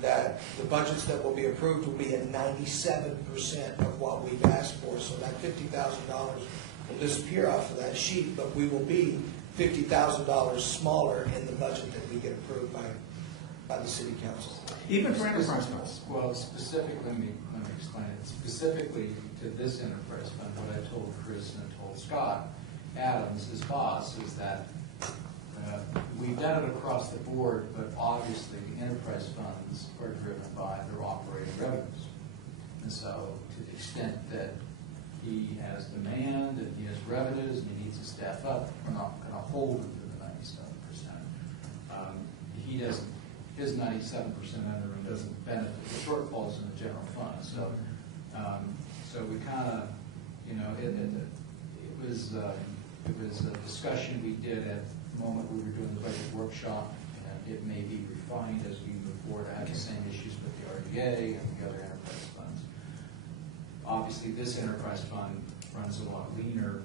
that the budgets that will be approved will be at 97% of what we've asked for. So that $50,000 will disappear off of that sheet, but we will be $50,000 smaller in the budget that we get approved by the city council. Even for enterprise funds? Well, specifically, let me explain it. Specifically to this enterprise fund, what I told Chris and I told Scott Adams, his boss, is that we've done it across the board, but obviously enterprise funds are driven by their operating revenues. And so to the extent that he has demand and he has revenues and he needs to staff up, we're not going to hold him to the 97%. He doesn't, his 97% under him doesn't benefit the shortfalls in the general fund. So, so we kind of, it was a discussion we did at the moment we were doing the budget workshop, and it may be refined as we move forward. I have the same issues with the RDA and the other enterprise funds. Obviously, this enterprise fund runs a lot leaner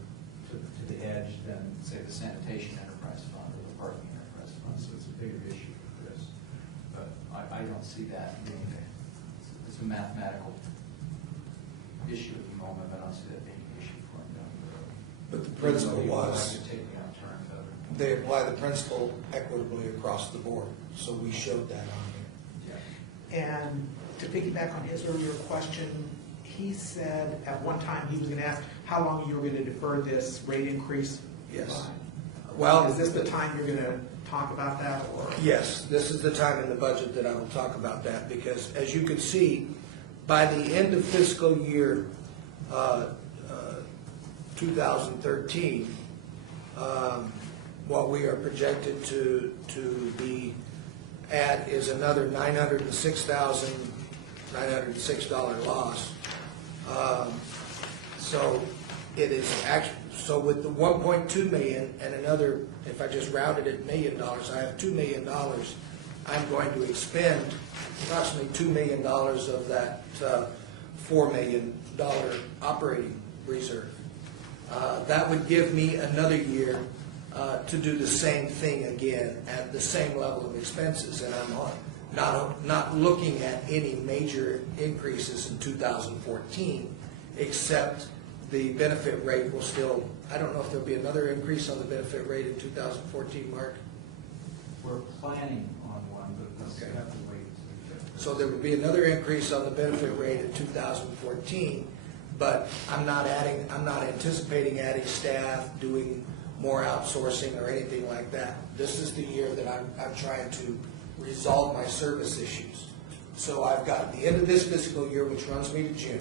to the edge than, say, the sanitation enterprise fund or the parking enterprise fund, so it's a bigger issue for this. But I don't see that being it's a mathematical issue at the moment. I don't see that being an issue for him down the road. But the principle was, Taking out terms of it. they apply the principle equitably across the board. So we showed that on here. Yeah. And to piggyback on his earlier question, he said at one time he was going to ask how long you were going to defer this rate increase. Yes. by. Well, Is this the time you're going to talk about that, or? yes, this is the time in the budget that I will talk about that, because as you can see, by the end of fiscal year 2013, what we are projected to be at is another $906,906 loss. So it is actually, so with the 1.2 million and another, if I just rounded it $1 million, I have $2 million. I'm going to expend approximately $2 million of that $4 million operating reserve. That would give me another year to do the same thing again at the same level of expenses, and I'm not looking at any major increases in 2014, except the benefit rate will still, I don't know if there'll be another increase on the benefit rate in 2014, Mark? We're planning on one, but we'll Okay. have to wait. So there would be another increase on the benefit rate in 2014, but I'm not anticipating adding staff, doing more outsourcing or anything like that. This is the year that I'm trying to resolve my service issues. So I've got the end of this fiscal year, which runs me to June,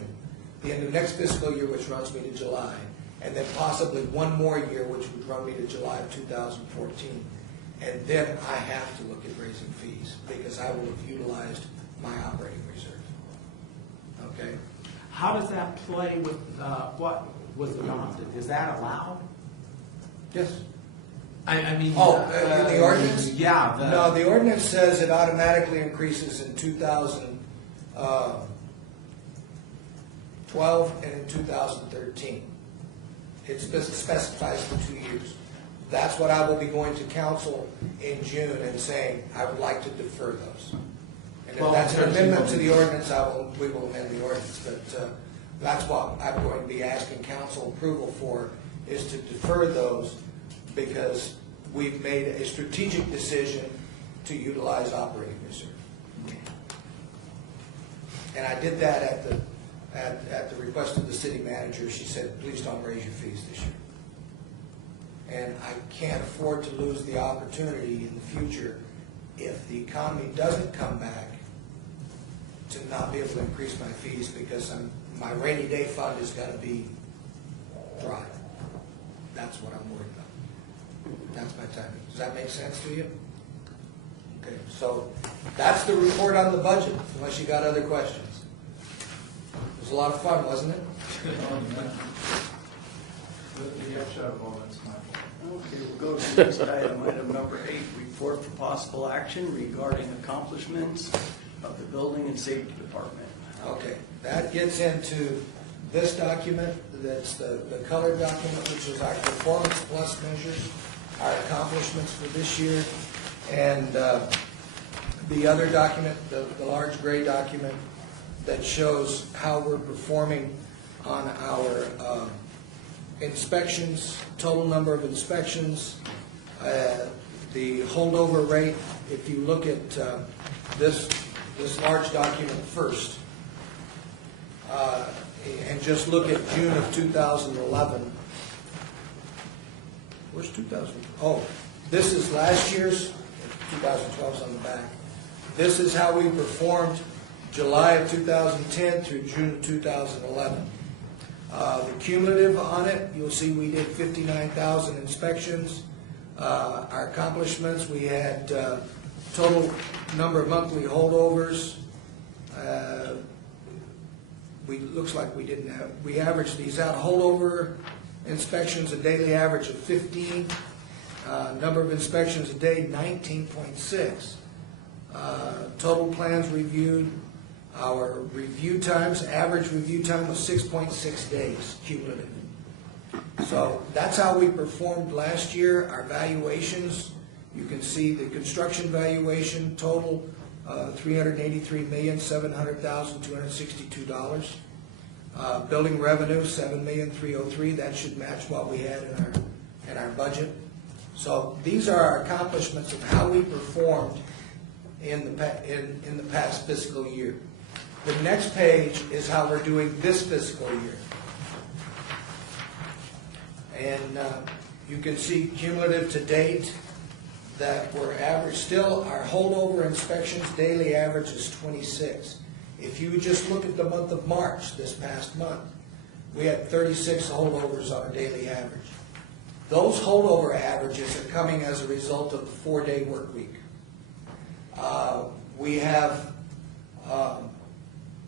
the end of next fiscal year, which runs me to July, and then possibly one more year, which would run me to July of 2014. And then I have to look at raising fees, because I will have utilized my operating reserve. Okay? How does that play with what was adopted? Is that allowed? Yes. I mean. In the ordinance? Yeah. No, the ordinance says it automatically increases in 2012 and in 2013. It specifies for 2 years. That's what I will be going to council in June and saying, I would like to defer those. And if Well, that's an 13 amendment will to be- the ordinance, we will amend the ordinance. But that's what I'm going to be asking council approval for, is to defer those, because we've made a strategic decision to utilize operating reserve. And I did that at the request of the city manager. She said, please don't raise your fees this year. And I can't afford to lose the opportunity in the future, if the economy doesn't come back, to not be able to increase my fees, because my rainy day fund is going to be dry. That's what I'm worried about. That's my timing. Does that make sense to you? Okay, so that's the report on the budget, unless you got other questions. It was a lot of fun, wasn't it? The upshot of all that's my fault. Okay, we'll go to the next item, item number 8, report for possible action regarding accomplishments of the Building and Safety Department. Okay, that gets into this document, that's the colored document, which is our performance plus measures, our accomplishments for this year, and the other document, the large gray document, that shows how we're performing on our inspections, total number of inspections, the holdover rate. If you look at this large document first, and just look at June of 2011. Where's 2000? Oh, this is last year's. 2012 is on the back. This is how we performed July of 2010 through June of 2011. The cumulative on it, you'll see we did 59,000 inspections. Our accomplishments, we had total number of monthly holdovers. Looks like we didn't have, we averaged these out. Holdover inspections, a daily average of 15. Number of inspections a day, 19.6. Total plans reviewed. Our review times, average review time was 6.6 days cumulative. So that's how we performed last year. Our valuations, you can see the construction valuation total, $383,700,262. Building revenue, $7,303,000. That should match what we had in our budget. So these are our accomplishments of how we performed in the past fiscal year. The next page is how we're doing this fiscal year. And you can see cumulative to date that we're average, still our holdover inspections daily average is 26. If you just look at the month of March, this past month, we had 36 holdovers on a daily average. Those holdover averages are coming as a result of the 4-day work week. We have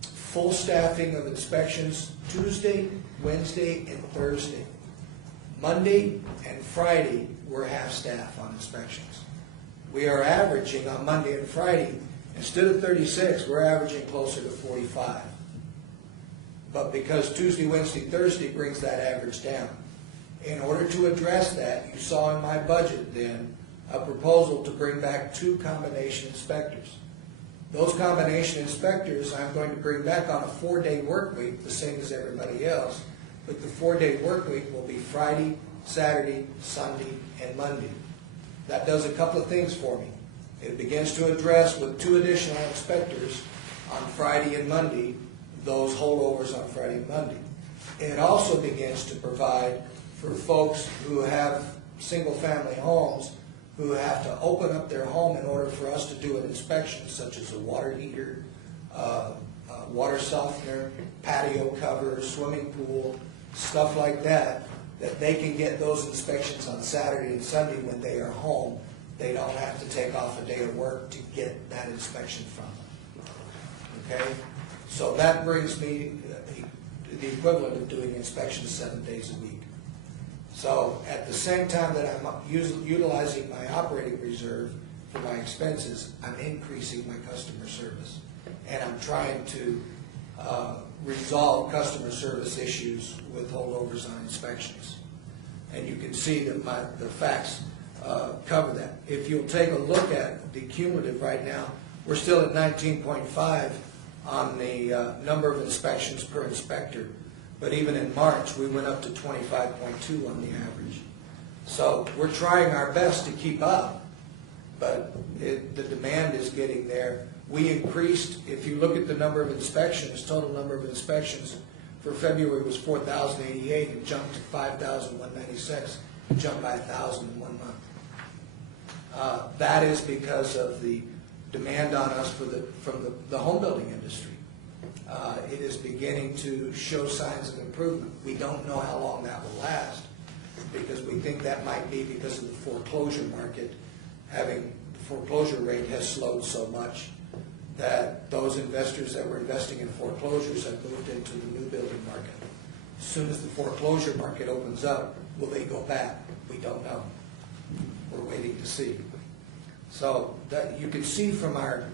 full staffing of inspections Tuesday, Wednesday, and Thursday. Monday and Friday, we're half staff on inspections. We are averaging on Monday and Friday, instead of 36, we're averaging closer to 45. But because Tuesday, Wednesday, Thursday brings that average down. In order to address that, you saw in my budget then a proposal to bring back 2 combination inspectors. Those combination inspectors I'm going to bring back on a 4-day work week, the same as everybody else, but the 4-day work week will be Friday, Saturday, Sunday, and Monday. That does a couple of things for me. It begins to address with 2 additional inspectors on Friday and Monday, those holdovers on Friday and Monday. And it also begins to provide for folks who have single-family homes who have to open up their home in order for us to do an inspection, such as a water heater, water softener, patio cover, swimming pool, stuff like that. that they can get those inspections on Saturday and Sunday when they are home. They don't have to take off a day of work to get that inspection from them. Okay? So that brings me the equivalent of doing inspections 7 days a week. So at the same time that I'm utilizing my operating reserve for my expenses, I'm increasing my customer service. And I'm trying to resolve customer service issues with holdovers on inspections. And you can see that the facts cover that. If you'll take a look at the cumulative right now, we're still at 19.5 on the number of inspections per inspector. But even in March, we went up to 25.2 on the average. So we're trying our best to keep up, but the demand is getting there. We increased, if you look at the number of inspections, total number of inspections for February was 4,088. It jumped to 5,196. It jumped by 1,000 in 1 month. That is because of the demand on us from the home building industry. It is beginning to show signs of improvement. We don't know how long that will last, because we think that might be because of the foreclosure market. The foreclosure rate has slowed so much that those investors that were investing in foreclosures have moved into the new building market. As soon as the foreclosure market opens up, will they go back? We don't know. We're waiting to see. So that you can see from our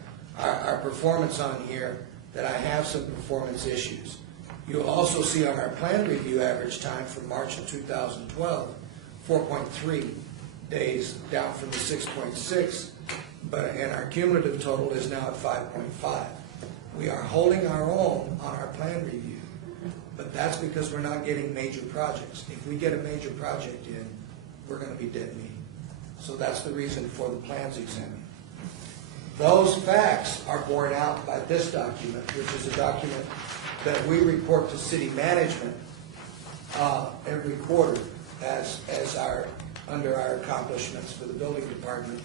performance on here that I have some performance issues. You'll also see on our plan review average time for March of 2012, 4.3 days, down from the 6.6, and our cumulative total is now at 5.5. We are holding our own on our plan review, but that's because we're not getting major projects. If we get a major project in, we're going to be dead meat. So that's the reason for the plans examine. Those facts are borne out by this document, which is a document that we report to city management every quarter as under our accomplishments for the building department.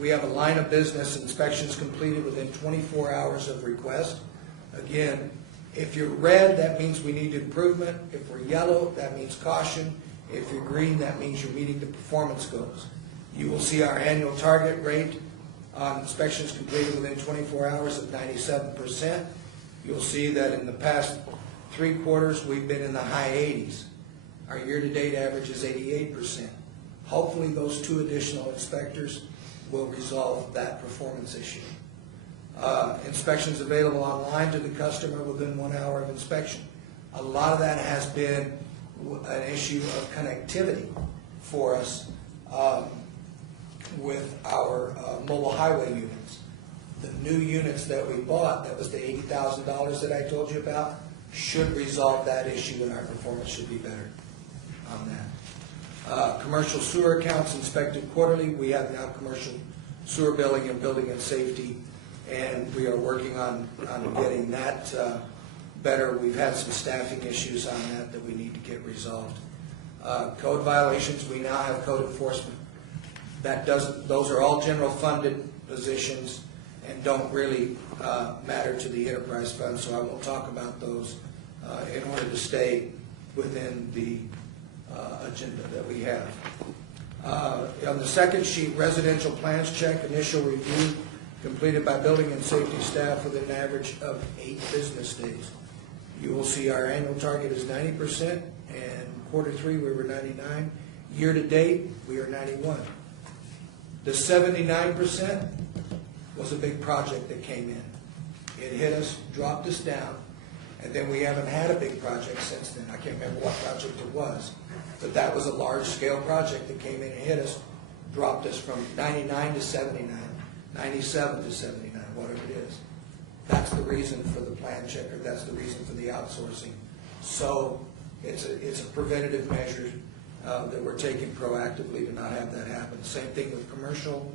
We have a line of business: inspections completed within 24 hours of request. Again, if you're red, that means we need improvement. If we're yellow, that means caution. If you're green, that means you're meeting the performance goals. You will see our annual target rate on inspections completed within 24 hours of 97%. You'll see that in the past 3 quarters, we've been in the high 80s. Our year-to-date average is 88%. Hopefully, those 2 additional inspectors will resolve that performance issue. Inspections available online to the customer within 1 hour of inspection. A lot of that has been an issue of connectivity for us with our mobile highway units. The new units that we bought, that was the $80,000 that I told you about, should resolve that issue, and our performance should be better on that. Commercial sewer accounts inspected quarterly. We have now commercial sewer billing and building and safety, and we are working on getting that better. We've had some staffing issues on that we need to get resolved. Code violations, we now have code enforcement. Those are all general funded positions and don't really matter to the enterprise fund, so I won't talk about those in order to stay within the agenda that we have. On the second sheet, residential plans check, initial review, completed by building and safety staff with an average of 8 business days. You will see our annual target is 90%, and Q3 we were 99. Year to date, we are 91. The 79% was a big project that came in. It hit us, dropped us down, and then we haven't had a big project since then. I can't remember what project it was, but that was a large-scale project that came in and hit us, dropped us from 99 to 79, 97 to 79, whatever it is. That's the reason for the plan checker. That's the reason for the outsourcing. So it's a preventative measure that we're taking proactively to not have that happen. Same thing with commercial.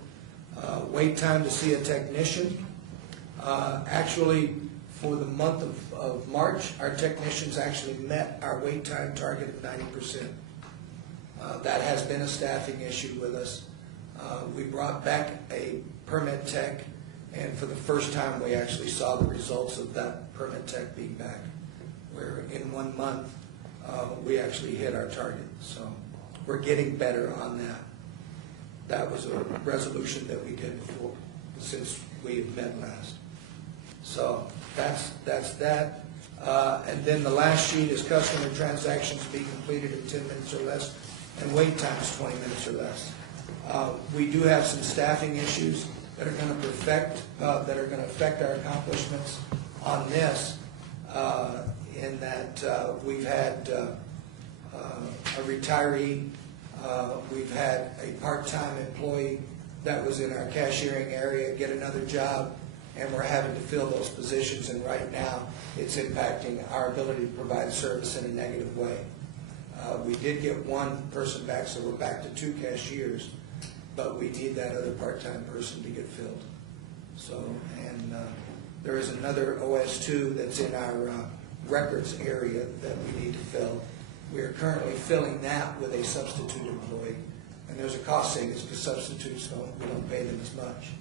Wait time to see a technician. Actually, for the month of March, our technicians actually met our wait time target of 90%. That has been a staffing issue with us. We brought back a permit tech, and for the first time, we actually saw the results of that permit tech being back, where in 1 month, we actually hit our target. So we're getting better on that. That was a resolution that we did before, since we had met last. So that's that. And then the last sheet is customer transactions to be completed in 10 minutes or less, and wait times 20 minutes or less. We do have some staffing issues that are going to affect our accomplishments on this, in that we've had a retiree, we've had a part-time employee that was in our cashiering area get another job, and we're having to fill those positions, and right now it's impacting our ability to provide service in a negative way. We did get one person back, so we're back to 2 cashiers, but we need that other part-time person to get filled. So, and there is another OS2 that's in our records area that we need to fill. We are currently filling that with a substitute employee, and there's a cost savings because substitutes we don't pay them as much.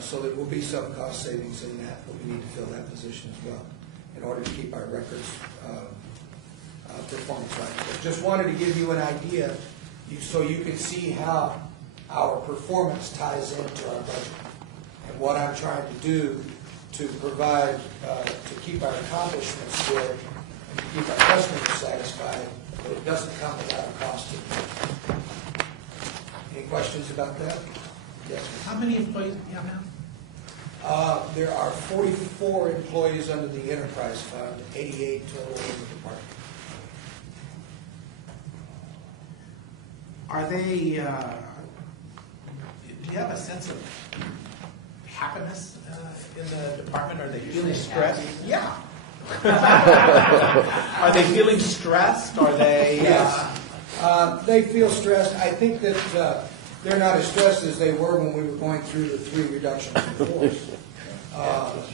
So there will be some cost savings in that, but we need to fill that position as well in order to keep our records performance right. But just wanted to give you an idea so you can see how our performance ties into our budget and what I'm trying to do to provide, to keep our accomplishments good and to keep our customers satisfied, but it doesn't come without a cost to them. Any questions about that? Yes. How many employees do you have now? There are 44 employees under the enterprise fund, 88 total in the department. Are they, do you have a sense of happiness in the department? Are they usually stressed? Yeah. Are they feeling stressed? Are they? Yes. They feel stressed. I think that they're not as stressed as they were when we were going through the 3 reductions in force.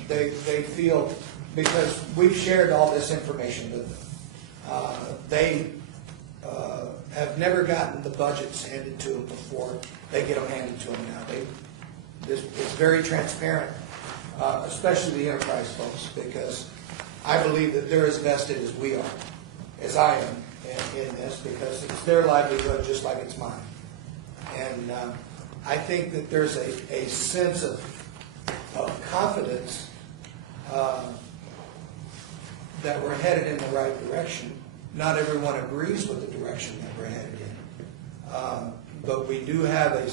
They feel, because we've shared all this information with them. They have never gotten the budgets handed to them before. They get them handed to them now. It's very transparent, especially the enterprise folks, because I believe that they're as vested as we are, as I am in this, because it's their livelihood just like it's mine. And I think that there's a sense of confidence that we're headed in the right direction. Not everyone agrees with the direction that we're headed in, but we do have a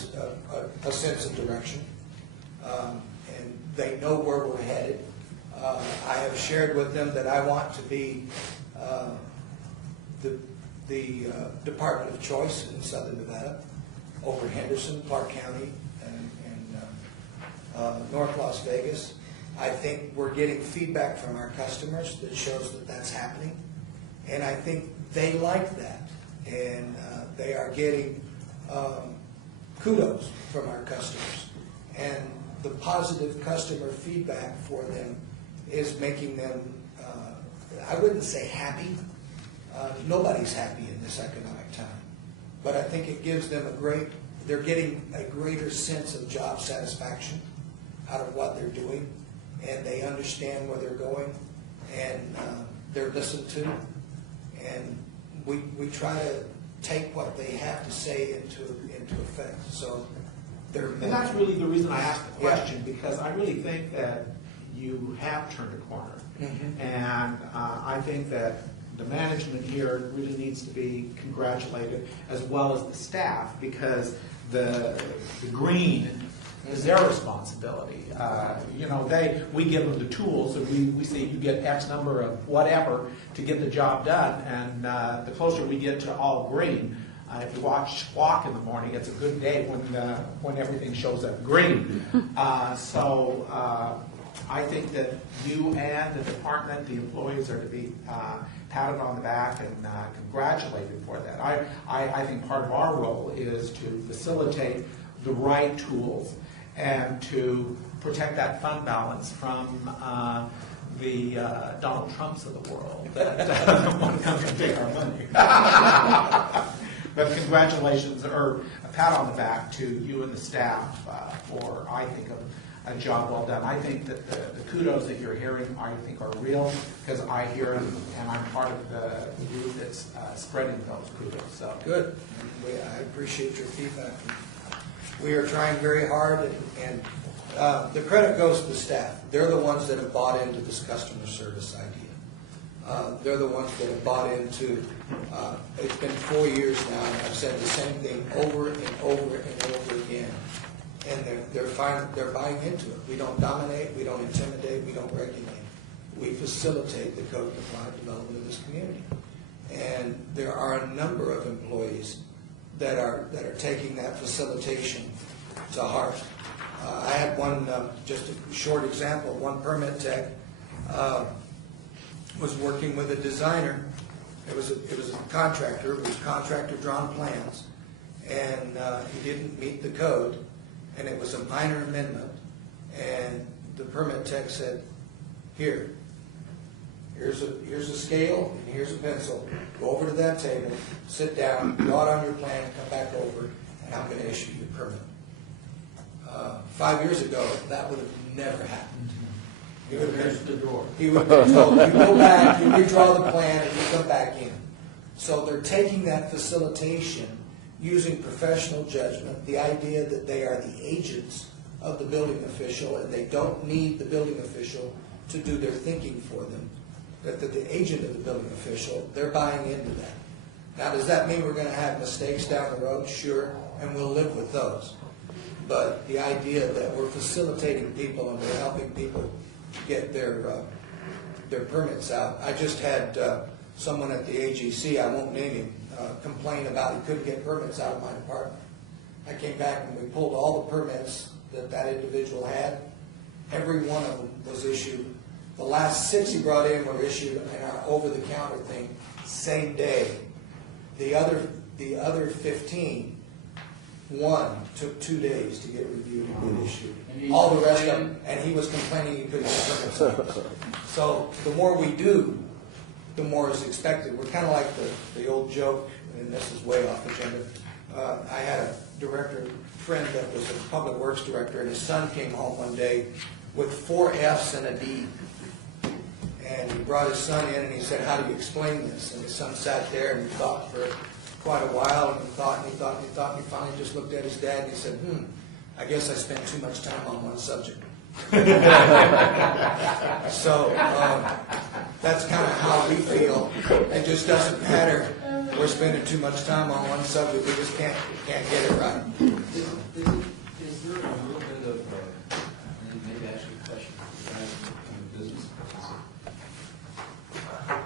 sense of direction, and they know where we're headed. I have shared with them that I want to be the department of choice in Southern Nevada over Henderson, Clark County, and North Las Vegas. I think we're getting feedback from our customers that shows that that's happening, and I think they like that, and they are getting kudos from our customers, and the positive customer feedback for them is making them, I wouldn't say happy. Nobody's happy in this economic time, but I think it gives them they're getting a greater sense of job satisfaction out of what they're doing, and they understand where they're going, and they're listened to, and we try to take what they have to say into effect. So And that's really the reason I asked the question, because I really think that you have turned a corner. Mm-hmm. And I think that the management here really needs to be congratulated, as well as the staff, because the green is their responsibility. We give them the tools, and we say you get X number of whatever to get the job done, and the closer we get to all green, if you watch Squawk in the morning, it's a good day when everything shows up green. I think that you and the department, the employees, are to be patted on the back and congratulated for that. I think part of our role is to facilitate the right tools and to protect that fund balance from the Donald Trumps of the world that want to come and take our money. But congratulations, or a pat on the back to you and the staff for, I think, a job well done. I think that the kudos that you're hearing, I think, are real, because I hear them, and I'm part of the group that's spreading those kudos, so. Good. I appreciate your feedback. We are trying very hard, and the credit goes to the staff. They're the ones that have bought into this customer service idea. They're the ones that have bought into, it's been 4 years now, and I've said the same thing over and over and over again. And they're buying into it. We don't dominate, we don't intimidate, we don't regulate. We facilitate the code compliant development of this community. And there are a number of employees that are taking that facilitation to heart. I had one, just a short example, one permit tech was working with a designer. It was a contractor, it was contractor drawn plans, and he didn't meet the code, and it was a minor amendment, and the permit tech said, here's a scale, and here's a pencil, go over to that table, sit down, draw it on your plan, come back over, and I'm going to issue you a permit. 5 years ago, that would have never happened. He would have been, the door. he would have been told, you go back, you redraw the plan, and you come back in. So they're taking that facilitation, using professional judgment, the idea that they are the agents of the building official, and they don't need the building official to do their thinking for them, that the agent of the building official, they're buying into that. Now, does that mean we're going to have mistakes down the road? Sure, and we'll live with those. But the idea that we're facilitating people and we're helping people get their permits out. I just had someone at the AGC, I won't name him, complain about he couldn't get permits out of my department. I came back and we pulled all the permits that individual had. Every one of them was issued. The last 6 he brought in were issued in our over-the-counter thing, same day. The other 15, one took 2 days to get reviewed and get issued. All the rest of them, and he was complaining he couldn't get permits. So the more we do, the more is expected. We're kind of like the old joke, and this is way off agenda. I had a friend that was a public works director, and his son came home one day with 4 Fs and a D. And he brought his son in and he said, how do you explain this? And his son sat there and he thought for quite a while, and he thought, and he finally just looked at his dad and he said, I guess I spent too much time on one subject. So that's kind of how we feel. It just doesn't matter. We're spending too much time on one subject. We just can't get it right. Is there a little bit of, and maybe actually a question for you guys from the business perspective.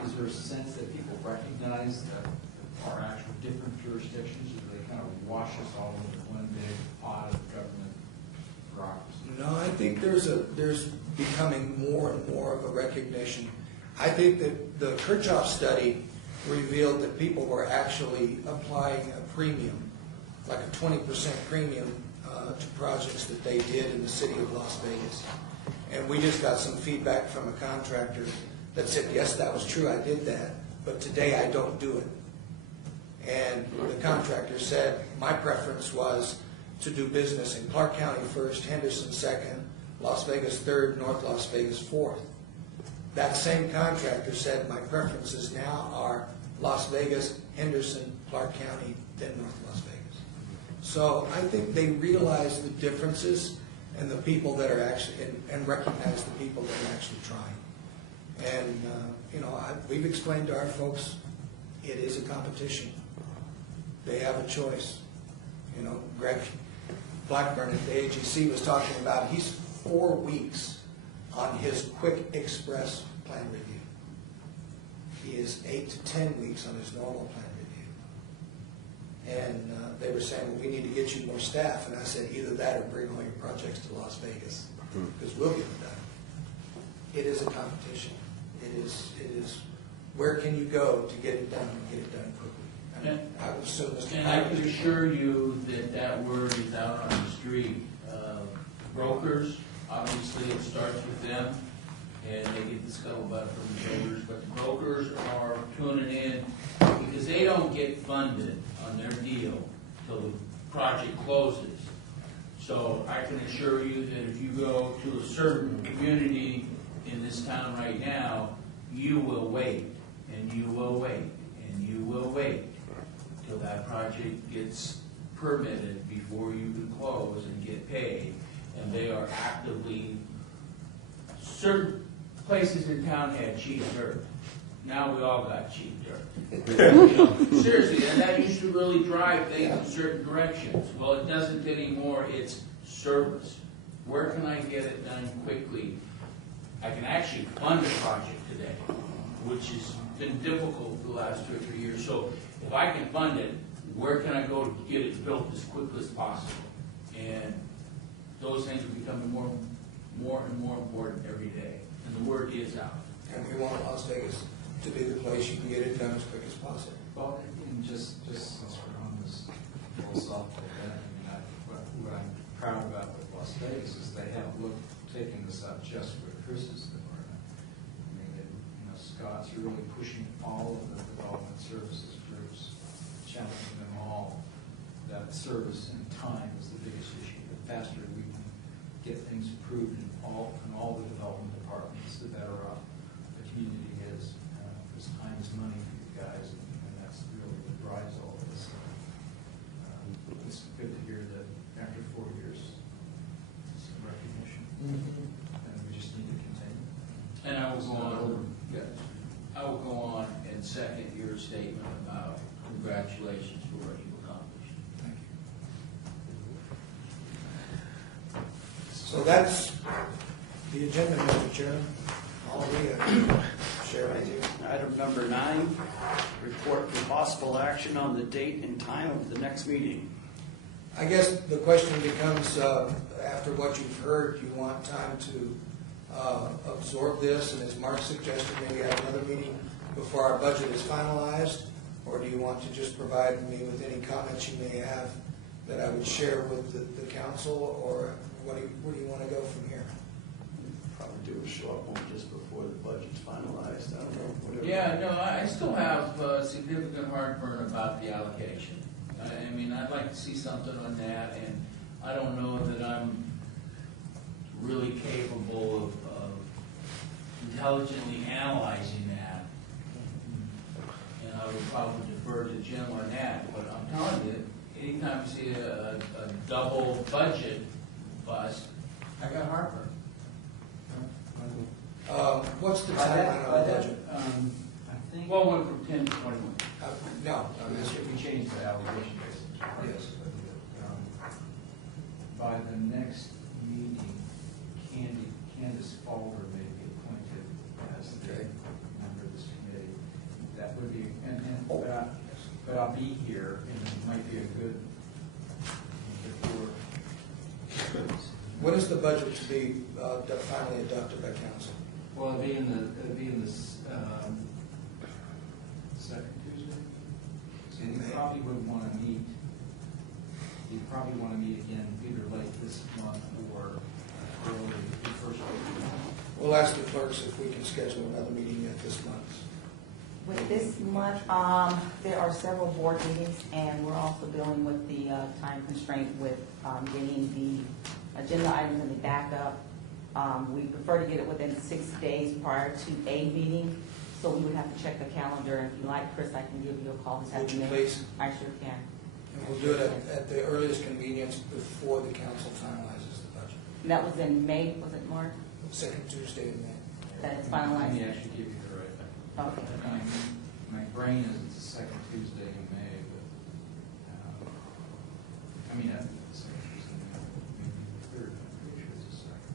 Is there a sense that people recognize that there are actual different jurisdictions, or do they kind of wash us all into one big pot of government bureaucracy? No, I think there's becoming more and more of a recognition. I think that the Kirchhoff study revealed that people were actually applying a premium, like a 20% premium to projects that they did in the city of Las Vegas. And we just got some feedback from a contractor that said, yes, that was true, I did that, but today I don't do it. And the contractor said, my preference was to do business in Clark County first, Henderson second, Las Vegas third, North Las Vegas fourth. That same contractor said, my preferences now are Las Vegas, Henderson, Clark County, then North Las Vegas. So I think they realize the differences and the people that are actually, and recognize the people that are actually trying. And, we've explained to our folks, it is a competition. They have a choice. Greg Blackburn at the AGC was talking about, he's 4 weeks on his quick express plan review. He is 8 to 10 weeks on his normal plan review. And they were saying, well, we need to get you more staff. And I said, either that or bring all your projects to Las Vegas, because we'll get it done. It is a competition. It is where can you go to get it done and get it done quickly. And I would assume Mr. And I can assure you that word is out on the street. Brokers, obviously it starts with them, and they get the scuttlebutt from the builders, but the brokers are tuning in because they don't get funded on their deal till the project closes. So I can assure you that if you go to a certain community in this town right now, you will wait, and you will wait, and you will wait till that project gets permitted before you can close and get paid. And they are actively, certain places in town had cheap dirt. Now we all got cheap dirt. You know, seriously, and that used to really drive things in certain directions. Well, it doesn't anymore, it's service. Where can I get it done quickly? I can actually fund a project today, which has been difficult the last 2 or 3 years. So if I can fund it, where can I go to get it built as quickly as possible? And those things are becoming more and more important every day, and the word is out. And we want Las Vegas to be the place you can get it done as quick as possible. Well, and just since we're on this philosophical bit, I mean, what I'm proud about with Las Vegas is they haven't taken this up just for Chris's department. I mean, Scott's really pushing all of the development services groups, challenging them all that service and time is the biggest issue. The faster we can get things approved in all the development departments, the better off the community is. Because time is money for you guys, and that's really what drives all of this. It's good to hear that after 4 years, some recognition, and we just need to continue. And I will go on and second your statement about congratulations for what you've accomplished. Thank you. So that's the agenda, Mr. Chairman. All we share with you. Item number 9, report for possible action on the date and time of the next meeting. I guess the question becomes, after what you've heard, do you want time to absorb this, and as Mark suggested, maybe have another meeting before our budget is finalized? Or do you want to just provide me with any comments you may have that I would share with the council, or where do you want to go from here? Probably do a short one just before the budget's finalized, I don't know, whatever. Yeah, no, I still have significant heartburn about the allocation. I mean, I'd like to see something on that, and I don't know that I'm really capable of intelligently analyzing that. And I would probably defer to Jim on that, but I'm telling you, anytime you see a double budget bust, I got heartburn. What's the timeline on the budget? I think. Well, went from 10 to 21. No, I'm asking. We changed the allocation basis. Yes. By the next meeting, Candace Falder may be appointed as the Okay. member of this committee. That would be, but I'll be here, and it might be a good before. When is the budget to be finally adopted by council? Well, it'd be in the second Tuesday. So you May. probably would want to meet. You probably want to meet again either late this month or early the first week. We'll ask the clerks if we can schedule another meeting yet this month. With this month, there are several board meetings, and we're also dealing with the time constraint with getting the agenda items and the backup. We prefer to get it within 6 days prior to a meeting, so we would have to check the calendar. If you like, Chris, I can give you a call this Would you afternoon. please? I sure can. And we'll do it at the earliest convenience before the council finalizes the budget. And that was in May, was it, Mark? Second Tuesday in May. That it's Let finalized? me actually give you the right thing. Okay. My brain is it's the second Tuesday in May, but, I mean, that's the second Tuesday in May, maybe the third, I'm pretty sure it's the second.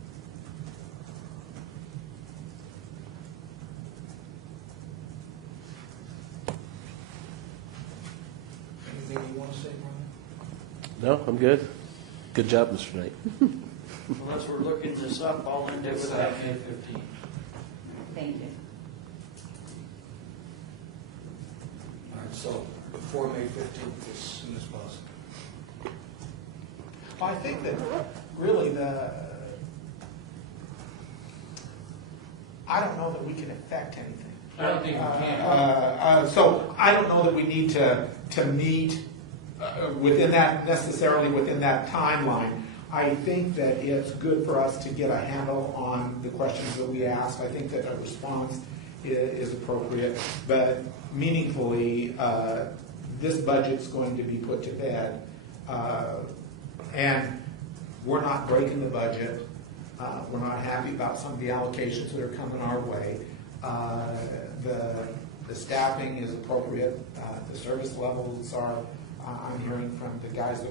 Anything you want to say, Brian? No, I'm good. Good job, Mr. Knight. Unless we're looking this up, I'll end it It's with that. May 15th. Thank you. All right, so before May 15th, as soon as possible. Well, I think that really I don't know that we can affect anything. I don't think we can. So I don't know that we need to meet necessarily within that timeline. I think that it's good for us to get a handle on the questions that we ask. I think that a response is appropriate, but meaningfully, this budget's going to be put to bed. And we're not breaking the budget. We're not happy about some of the allocations that are coming our way. The staffing is appropriate. The service levels are, I'm hearing from the guys that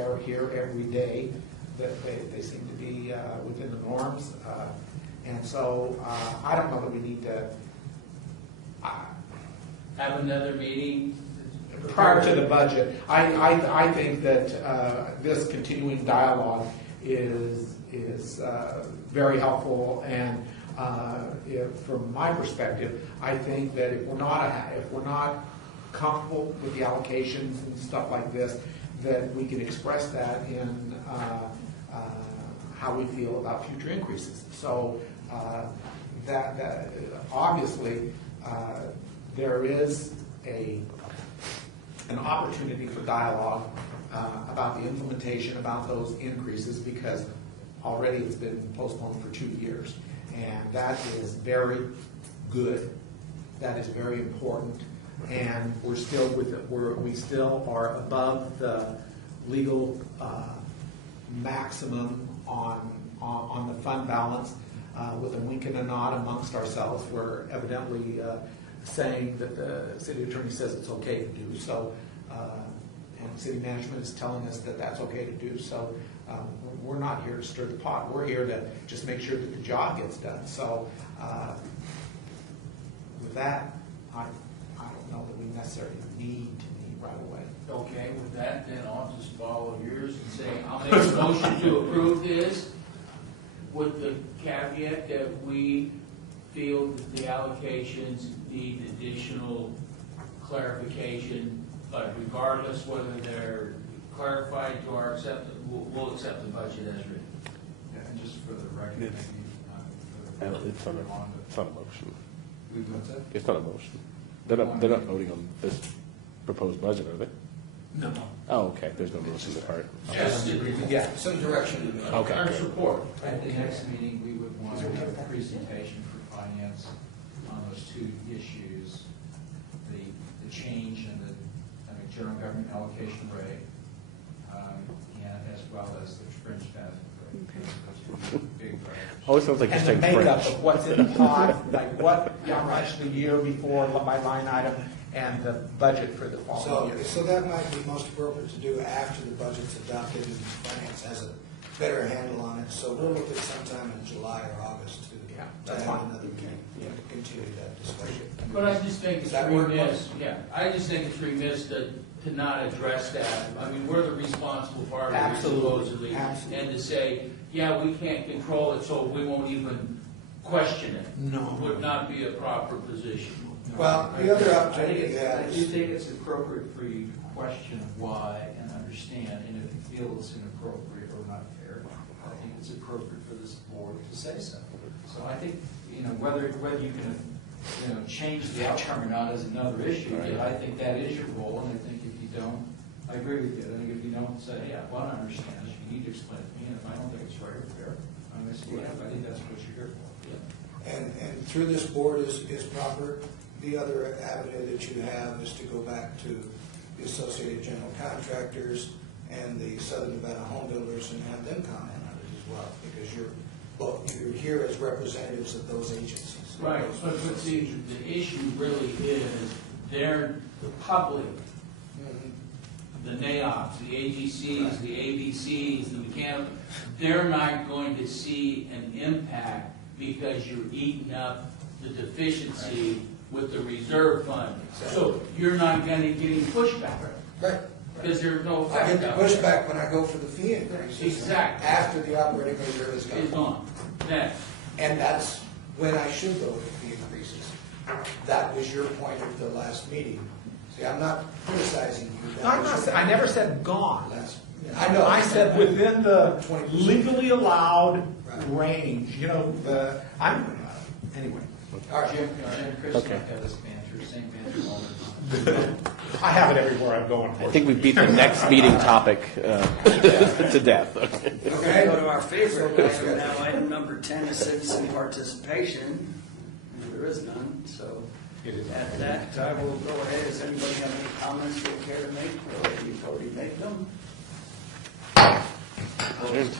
are here every day, that they seem to be within the norms. And so I don't know that we need to Have another meeting? prior to the budget. I think that this continuing dialogue is very helpful, and from my perspective, I think that if we're not comfortable with the allocations and stuff like this, that we can express that in how we feel about future increases. So that obviously there is an opportunity for dialogue about the implementation, about those increases, because already it's been postponed for 2 years. And that is very good. That is very important. And we still are above the legal maximum on the fund balance. With a wink and a nod amongst ourselves, we're evidently saying that the city attorney says it's okay to do so, and city management is telling us that that's okay to do so. We're not here to stir the pot. We're here to just make sure that the job gets done. So with that, I don't know that we necessarily need to meet right away. Okay, with that, then I'll just follow yours and say, I'll make a motion to approve this with the caveat that we feel that the allocations need additional clarification, but regardless whether they're clarified to our acceptance, we'll accept the budget as written. Yeah, and just for the record, maybe, It's not a motion. What's that? It's not a motion. They're not voting on this proposed budget, are they? No. Oh, okay, there's no motion to part. Just Yeah, some direction. Okay. our support. At the next meeting, we would want to have a presentation for finance on those two issues, the change in the general government allocation rate, and as well as the fringe benefit rate. Those are big drivers. Always sounds like you're And the saying makeup French. of what's in the pot, like how much the year before by line item, and the budget for the following year. So that might be most appropriate to do after the budget's adopted and finance has a better handle on it. So we'll look at sometime in July or August Yeah, to that's have fine. another meeting, to continue that discussion. But I just think it's Does that work, remiss, I just think it's remiss to not address that. I mean, we're the responsible party Absolutely. supposedly. Absolutely. And to say, yeah, we can't control it, so we won't even question it. No. Would not be a proper position. Well, the other I opportunity think you it's- have I do is, think it's appropriate for you to question why and understand, and if you feel it's inappropriate or not fair, I think it's appropriate for this board to say so. So I think, whether you can, change the outcome or not is another issue, but I think that is your role, and I think if you don't, I agree with you, I think if you don't say, yeah, well, I don't understand this, you need to explain it to me, and if I don't think it's right or fair, I'm going to speak up. I think that's what you're here for. and through this board is proper. The other avenue that you have is to go back to the Associated General Contractors and the Southern Nevada Home Builders and have them comment on it as well, because you're here as representatives of those agencies. Right, but see, the issue really is, they're the public, Mhm. the NAOPs, the AGCs, the ABCs, the mechanical, they're not going to see an impact because you're eating up the deficiency with the reserve fund. So you're not going to get any pushback, Right. because there's no I get effect the of it. pushback when I go for the fee increases. Exactly. After the operating reserve is It's gone. on. Next. And that's when I should go for fee increases. That was your point at the last meeting. See, I'm not criticizing you. That I'm was not, your I never point said gone. last- I know. I said within the 20%. legally allowed Right. range, Anyway, All right. Jim, Chris, Okay. like that as banter, same banter all the time. I have it everywhere I'm going. I think we beat the next meeting topic to death. Okay. Okay, go to our favorite item now, item number 10 is citizen participation. There is none, so It is. at that, I will go ahead. Does anybody have any comments they care to make, or you've already made them? Adjourned.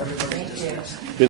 Everybody Thank you. dismissed. Good